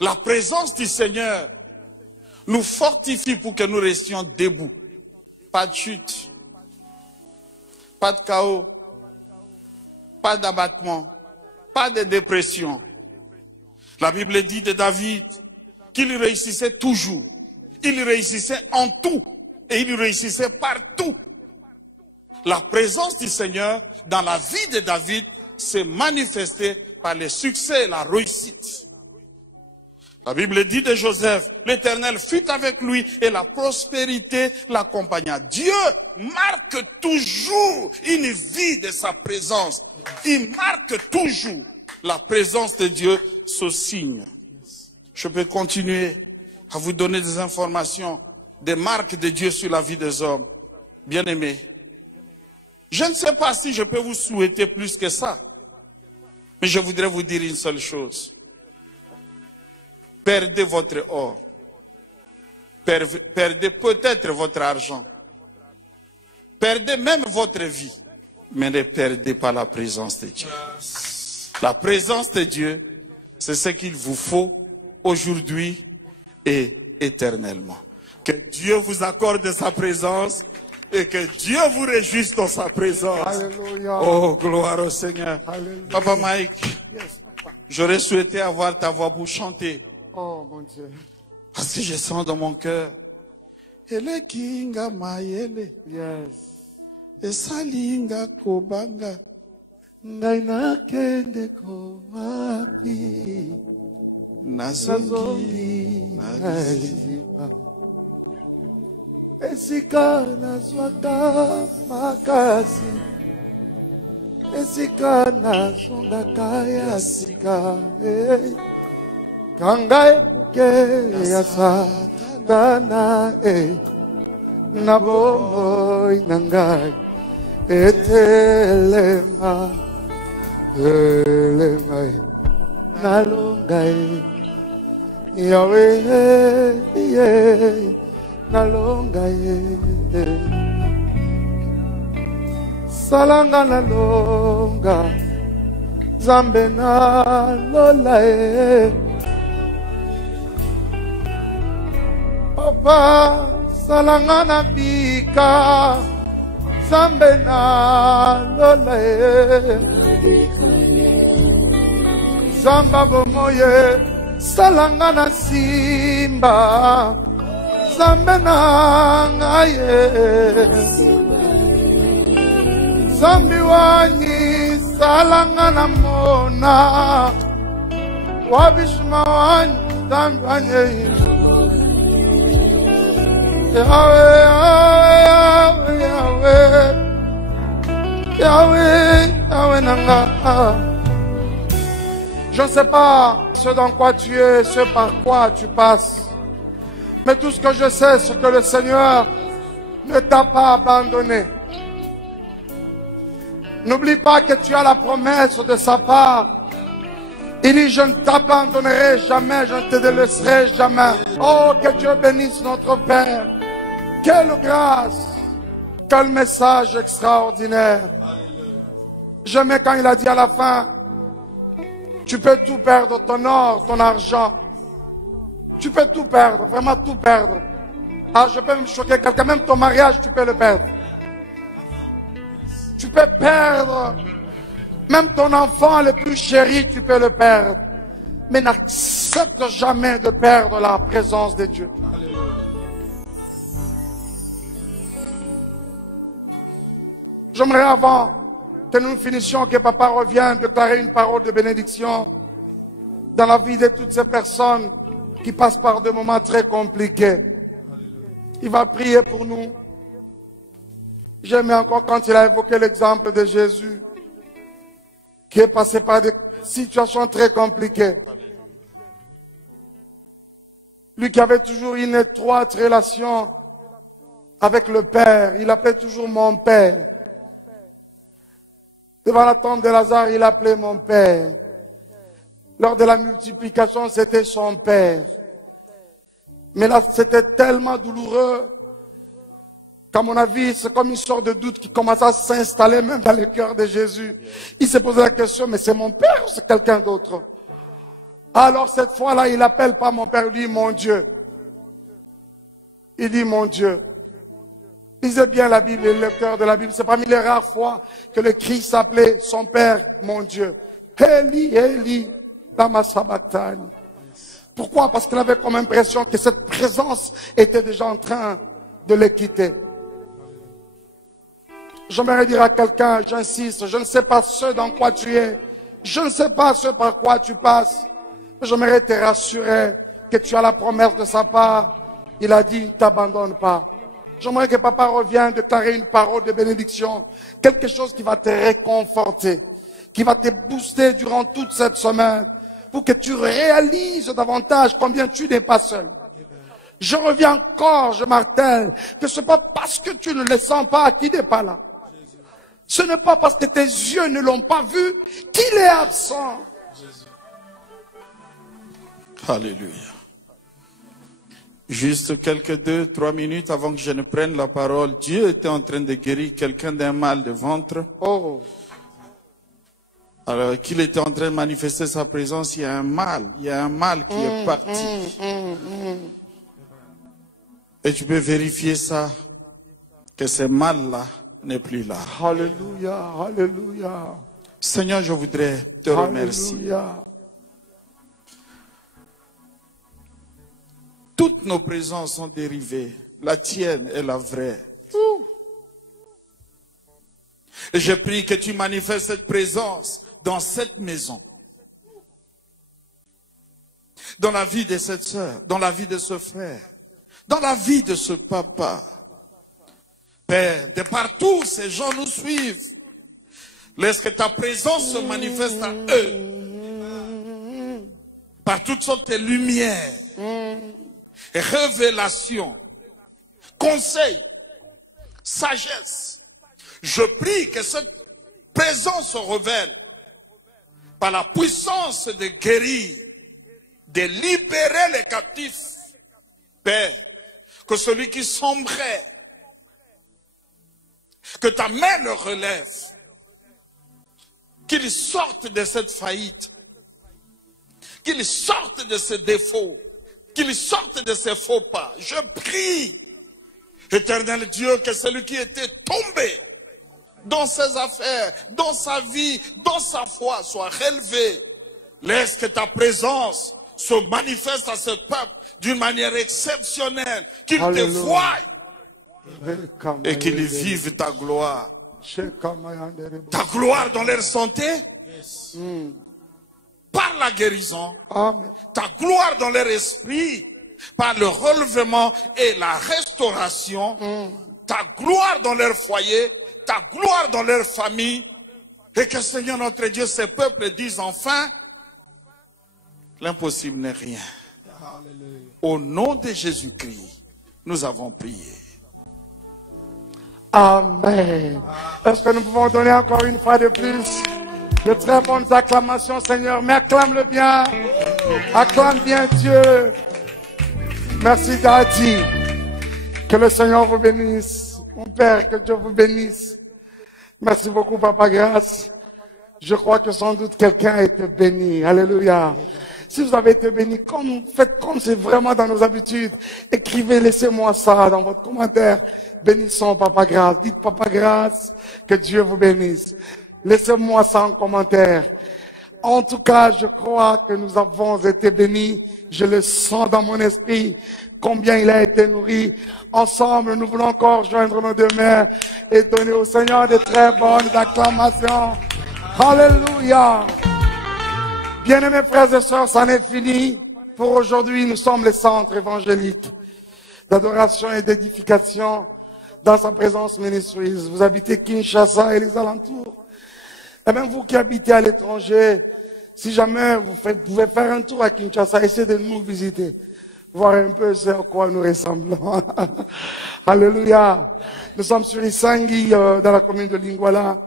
La présence du Seigneur nous fortifie pour que nous restions debout. Pas de chute, pas de chaos, pas d'abattement, pas de dépression. La Bible dit de David qu'il réussissait toujours. Il réussissait en tout et il réussissait partout. La présence du Seigneur dans la vie de David s'est manifestée par le succès et la réussite. La Bible dit de Joseph, l'Éternel fut avec lui et la prospérité l'accompagna. Dieu marque toujours une vie de sa présence. Il marque toujours la présence de Dieu, ce signe. Je peux continuer à vous donner des informations, des marques de Dieu sur la vie des hommes. Bien-aimés, je ne sais pas si je peux vous souhaiter plus que ça, mais je voudrais vous dire une seule chose. Perdez votre or. Perdez peut-être votre argent. Perdez même votre vie. Mais ne perdez pas la présence de Dieu. La présence de Dieu, c'est ce qu'il vous faut aujourd'hui et éternellement. Que Dieu vous accorde sa présence et que Dieu vous réjouisse dans sa présence. Alléluia. Oh, gloire au Seigneur. Alléluia. Papa Mike, Yes, papa. j'aurais souhaité avoir ta voix pour chanter. Oh, mon Dieu. Parce que je sens dans mon cœur. Ele kinga mayele. Yes. Esalinga kobanga. Ngaina kende komapi. Nazongi. Nazima. Esika nazwaka makasi. Esika nazongaka ya sika. Hey. Kangai puke ya satana na bomo inangai etelema nalongai Yahweh nalongai salanga nalonga Zambe nalola Papa salanga na bika Zambe na lola Zamba bomoye salanga na simba Zambe na ngaye Zambi wani salanga na mona Wabishma wani zambi wani Yahweh, Yahweh, Yahweh Yahweh, Yahweh nanga. Je ne sais pas ce dans quoi tu es, ce par quoi tu passes. Mais tout ce que je sais, c'est que le Seigneur ne t'a pas abandonné. N'oublie pas que tu as la promesse de sa part. Il dit, je ne t'abandonnerai jamais, je ne te délaisserai jamais. Oh, que Dieu bénisse notre Père. Quelle grâce, quel message extraordinaire. J'aimais quand il a dit à la fin, tu peux tout perdre, ton or, ton argent. Tu peux tout perdre, vraiment tout perdre. Ah, je peux me choquer quelqu'un, même ton mariage, tu peux le perdre. Tu peux perdre, même ton enfant le plus chéri, tu peux le perdre. Mais n'accepte jamais de perdre la présence de Dieu. J'aimerais avant que nous finissions, que Papa revienne déclarer une parole de bénédiction dans la vie de toutes ces personnes qui passent par des moments très compliqués. Il va prier pour nous. J'aimais encore quand il a évoqué l'exemple de Jésus, qui est passé par des situations très compliquées. Lui qui avait toujours une étroite relation avec le Père, il appelait toujours mon Père. Devant la tombe de Lazare, il appelait mon Père. Lors de la multiplication, c'était son Père. Mais là, c'était tellement douloureux qu'à mon avis, c'est comme une sorte de doute qui commençait à s'installer même dans le cœur de Jésus. Il s'est posé la question, mais c'est mon Père ou c'est quelqu'un d'autre? Alors cette fois-là, il n'appelle pas mon Père, il dit mon Dieu. Il dit mon Dieu. Lisez bien la Bible, le lecteur de la Bible. C'est parmi les rares fois que le Christ appelait son Père mon Dieu. Eli, Eli, lama sabachthani. Pourquoi? Parce qu'il avait comme impression que cette présence était déjà en train de le quitter. J'aimerais dire à quelqu'un, j'insiste, je ne sais pas ce dans quoi tu es, je ne sais pas ce par quoi tu passes, mais j'aimerais te rassurer que tu as la promesse de sa part. Il a dit, ne t'abandonne pas. J'aimerais que Papa revienne déclarer une parole de bénédiction, quelque chose qui va te réconforter, qui va te booster durant toute cette semaine, pour que tu réalises davantage combien tu n'es pas seul. Je reviens encore, je martèle, que ce n'est pas parce que tu ne le sens pas qu'il n'est pas là. Ce n'est pas parce que tes yeux ne l'ont pas vu qu'il est absent. Alléluia. Juste quelques 2-3 minutes avant que je ne prenne la parole, Dieu était en train de guérir quelqu'un d'un mal de ventre. Oh. Alors qu'il était en train de manifester sa présence, il y a un mal qui est parti. Et tu peux vérifier ça, que ce mal-là n'est plus là. Alléluia, alléluia. Seigneur, je voudrais te remercier. Alléluia. Toutes nos présences sont dérivées. La tienne est la vraie. Et je prie que tu manifestes cette présence dans cette maison. Dans la vie de cette sœur, dans la vie de ce frère, dans la vie de ce papa. Père, de partout ces gens nous suivent. Laisse que ta présence se manifeste à eux. Par toutes sortes de lumières. Révélation, conseil, sagesse. Je prie que cette présence se révèle par la puissance de guérir, de libérer les captifs. Père, que celui qui sombrait, que ta main le relève, qu'il sorte de cette faillite, qu'il sorte de ce défaut, qu'il sorte de ses faux pas. Je prie, éternel Dieu, que celui qui était tombé dans ses affaires, dans sa vie, dans sa foi, soit relevé Laisse que ta présence se manifeste à ce peuple d'une manière exceptionnelle. Qu'il te voie et qu'ils vivent ta gloire. Ta gloire dans leur santé, par la guérison. Ta gloire dans leur esprit, par le relèvement et la restauration. Ta gloire dans leur foyer, ta gloire dans leur famille. Et que Seigneur notre Dieu, ces peuples disent enfin, l'impossible n'est rien. Au nom de Jésus-Christ, nous avons prié. Amen. Est-ce que nous pouvons donner encore une fois de plus de très bonnes acclamations, Seigneur? Mais acclame-le bien. Acclame bien Dieu. Merci, Daddy. Que le Seigneur vous bénisse. Mon Père, que Dieu vous bénisse. Merci beaucoup, Papa Grâce. Je crois que sans doute quelqu'un a été béni. Alléluia. Si vous avez été béni, faites comme c'est vraiment dans nos habitudes. Écrivez, laissez-moi ça dans votre commentaire. Bénissons Papa Grâce. Dites Papa Grâce, que Dieu vous bénisse. Laissez-moi ça en commentaire. En tout cas, je crois que nous avons été bénis. Je le sens dans mon esprit, combien il a été nourri. Ensemble, nous voulons encore joindre nos deux mains et donner au Seigneur de très bonnes acclamations. Alléluia. Bien-aimés frères et sœurs, ça n'est fini. Pour aujourd'hui, nous sommes les centres évangéliques d'adoration et d'édification dans sa présence ministries. Vous habitez Kinshasa et les alentours. Et même vous qui habitez à l'étranger, si jamais vous pouvez faire un tour à Kinshasa, essayez de nous visiter, voir un peu ce à quoi nous ressemblons. Alléluia. Nous sommes sur Isangi, dans la commune de Lingwala,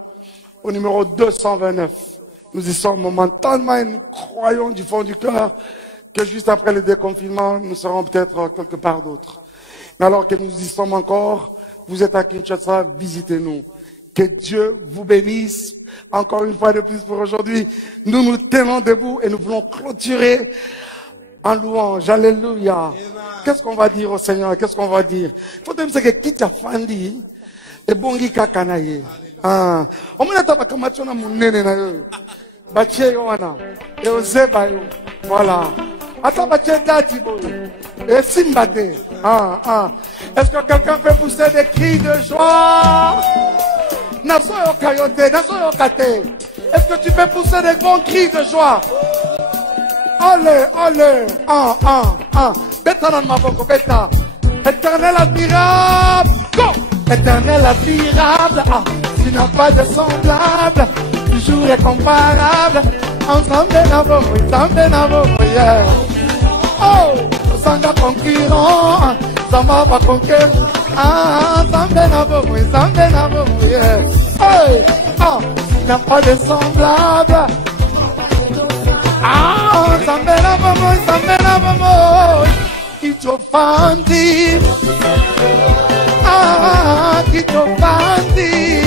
au numéro 229. Nous y sommes momentanément et nous croyons du fond du cœur que juste après le déconfinement, nous serons peut-être quelque part d'autre. Mais alors que nous y sommes encore, vous êtes à Kinshasa, visitez-nous. Que Dieu vous bénisse. Encore une fois de plus pour aujourd'hui. Nous nous tenons debout et nous voulons clôturer en louange. Alléluia. Qu'est-ce qu'on va dire au Seigneur? Qu'est-ce qu'on va dire? Il faut dire que Kita Fandi et Bongi Kakanaye. Ah, on m'a dit que je suis un Baché Yoana, et Ozeba yo, voilà. Attends, Baché Dati boy, et Simbate. Est-ce que quelqu'un peut pousser des cris de joie? Naso yo kayote, naso yo kate. Est-ce que tu peux pousser des bons cris de joie? Allez, allez, Beta dans ma boko, beta. Éternel admirable, go! Éternel admirable, tu n'as pas de semblable. Toujours incomparable, ensemble n'avons yeah. Oh, sans un concurrent, ça m'a pas conquérir. Ensemble n'avons yeah. Oh, il n'y a pas de semblable. Ensemble n'avons qui t'offendit. Qui t'offendit.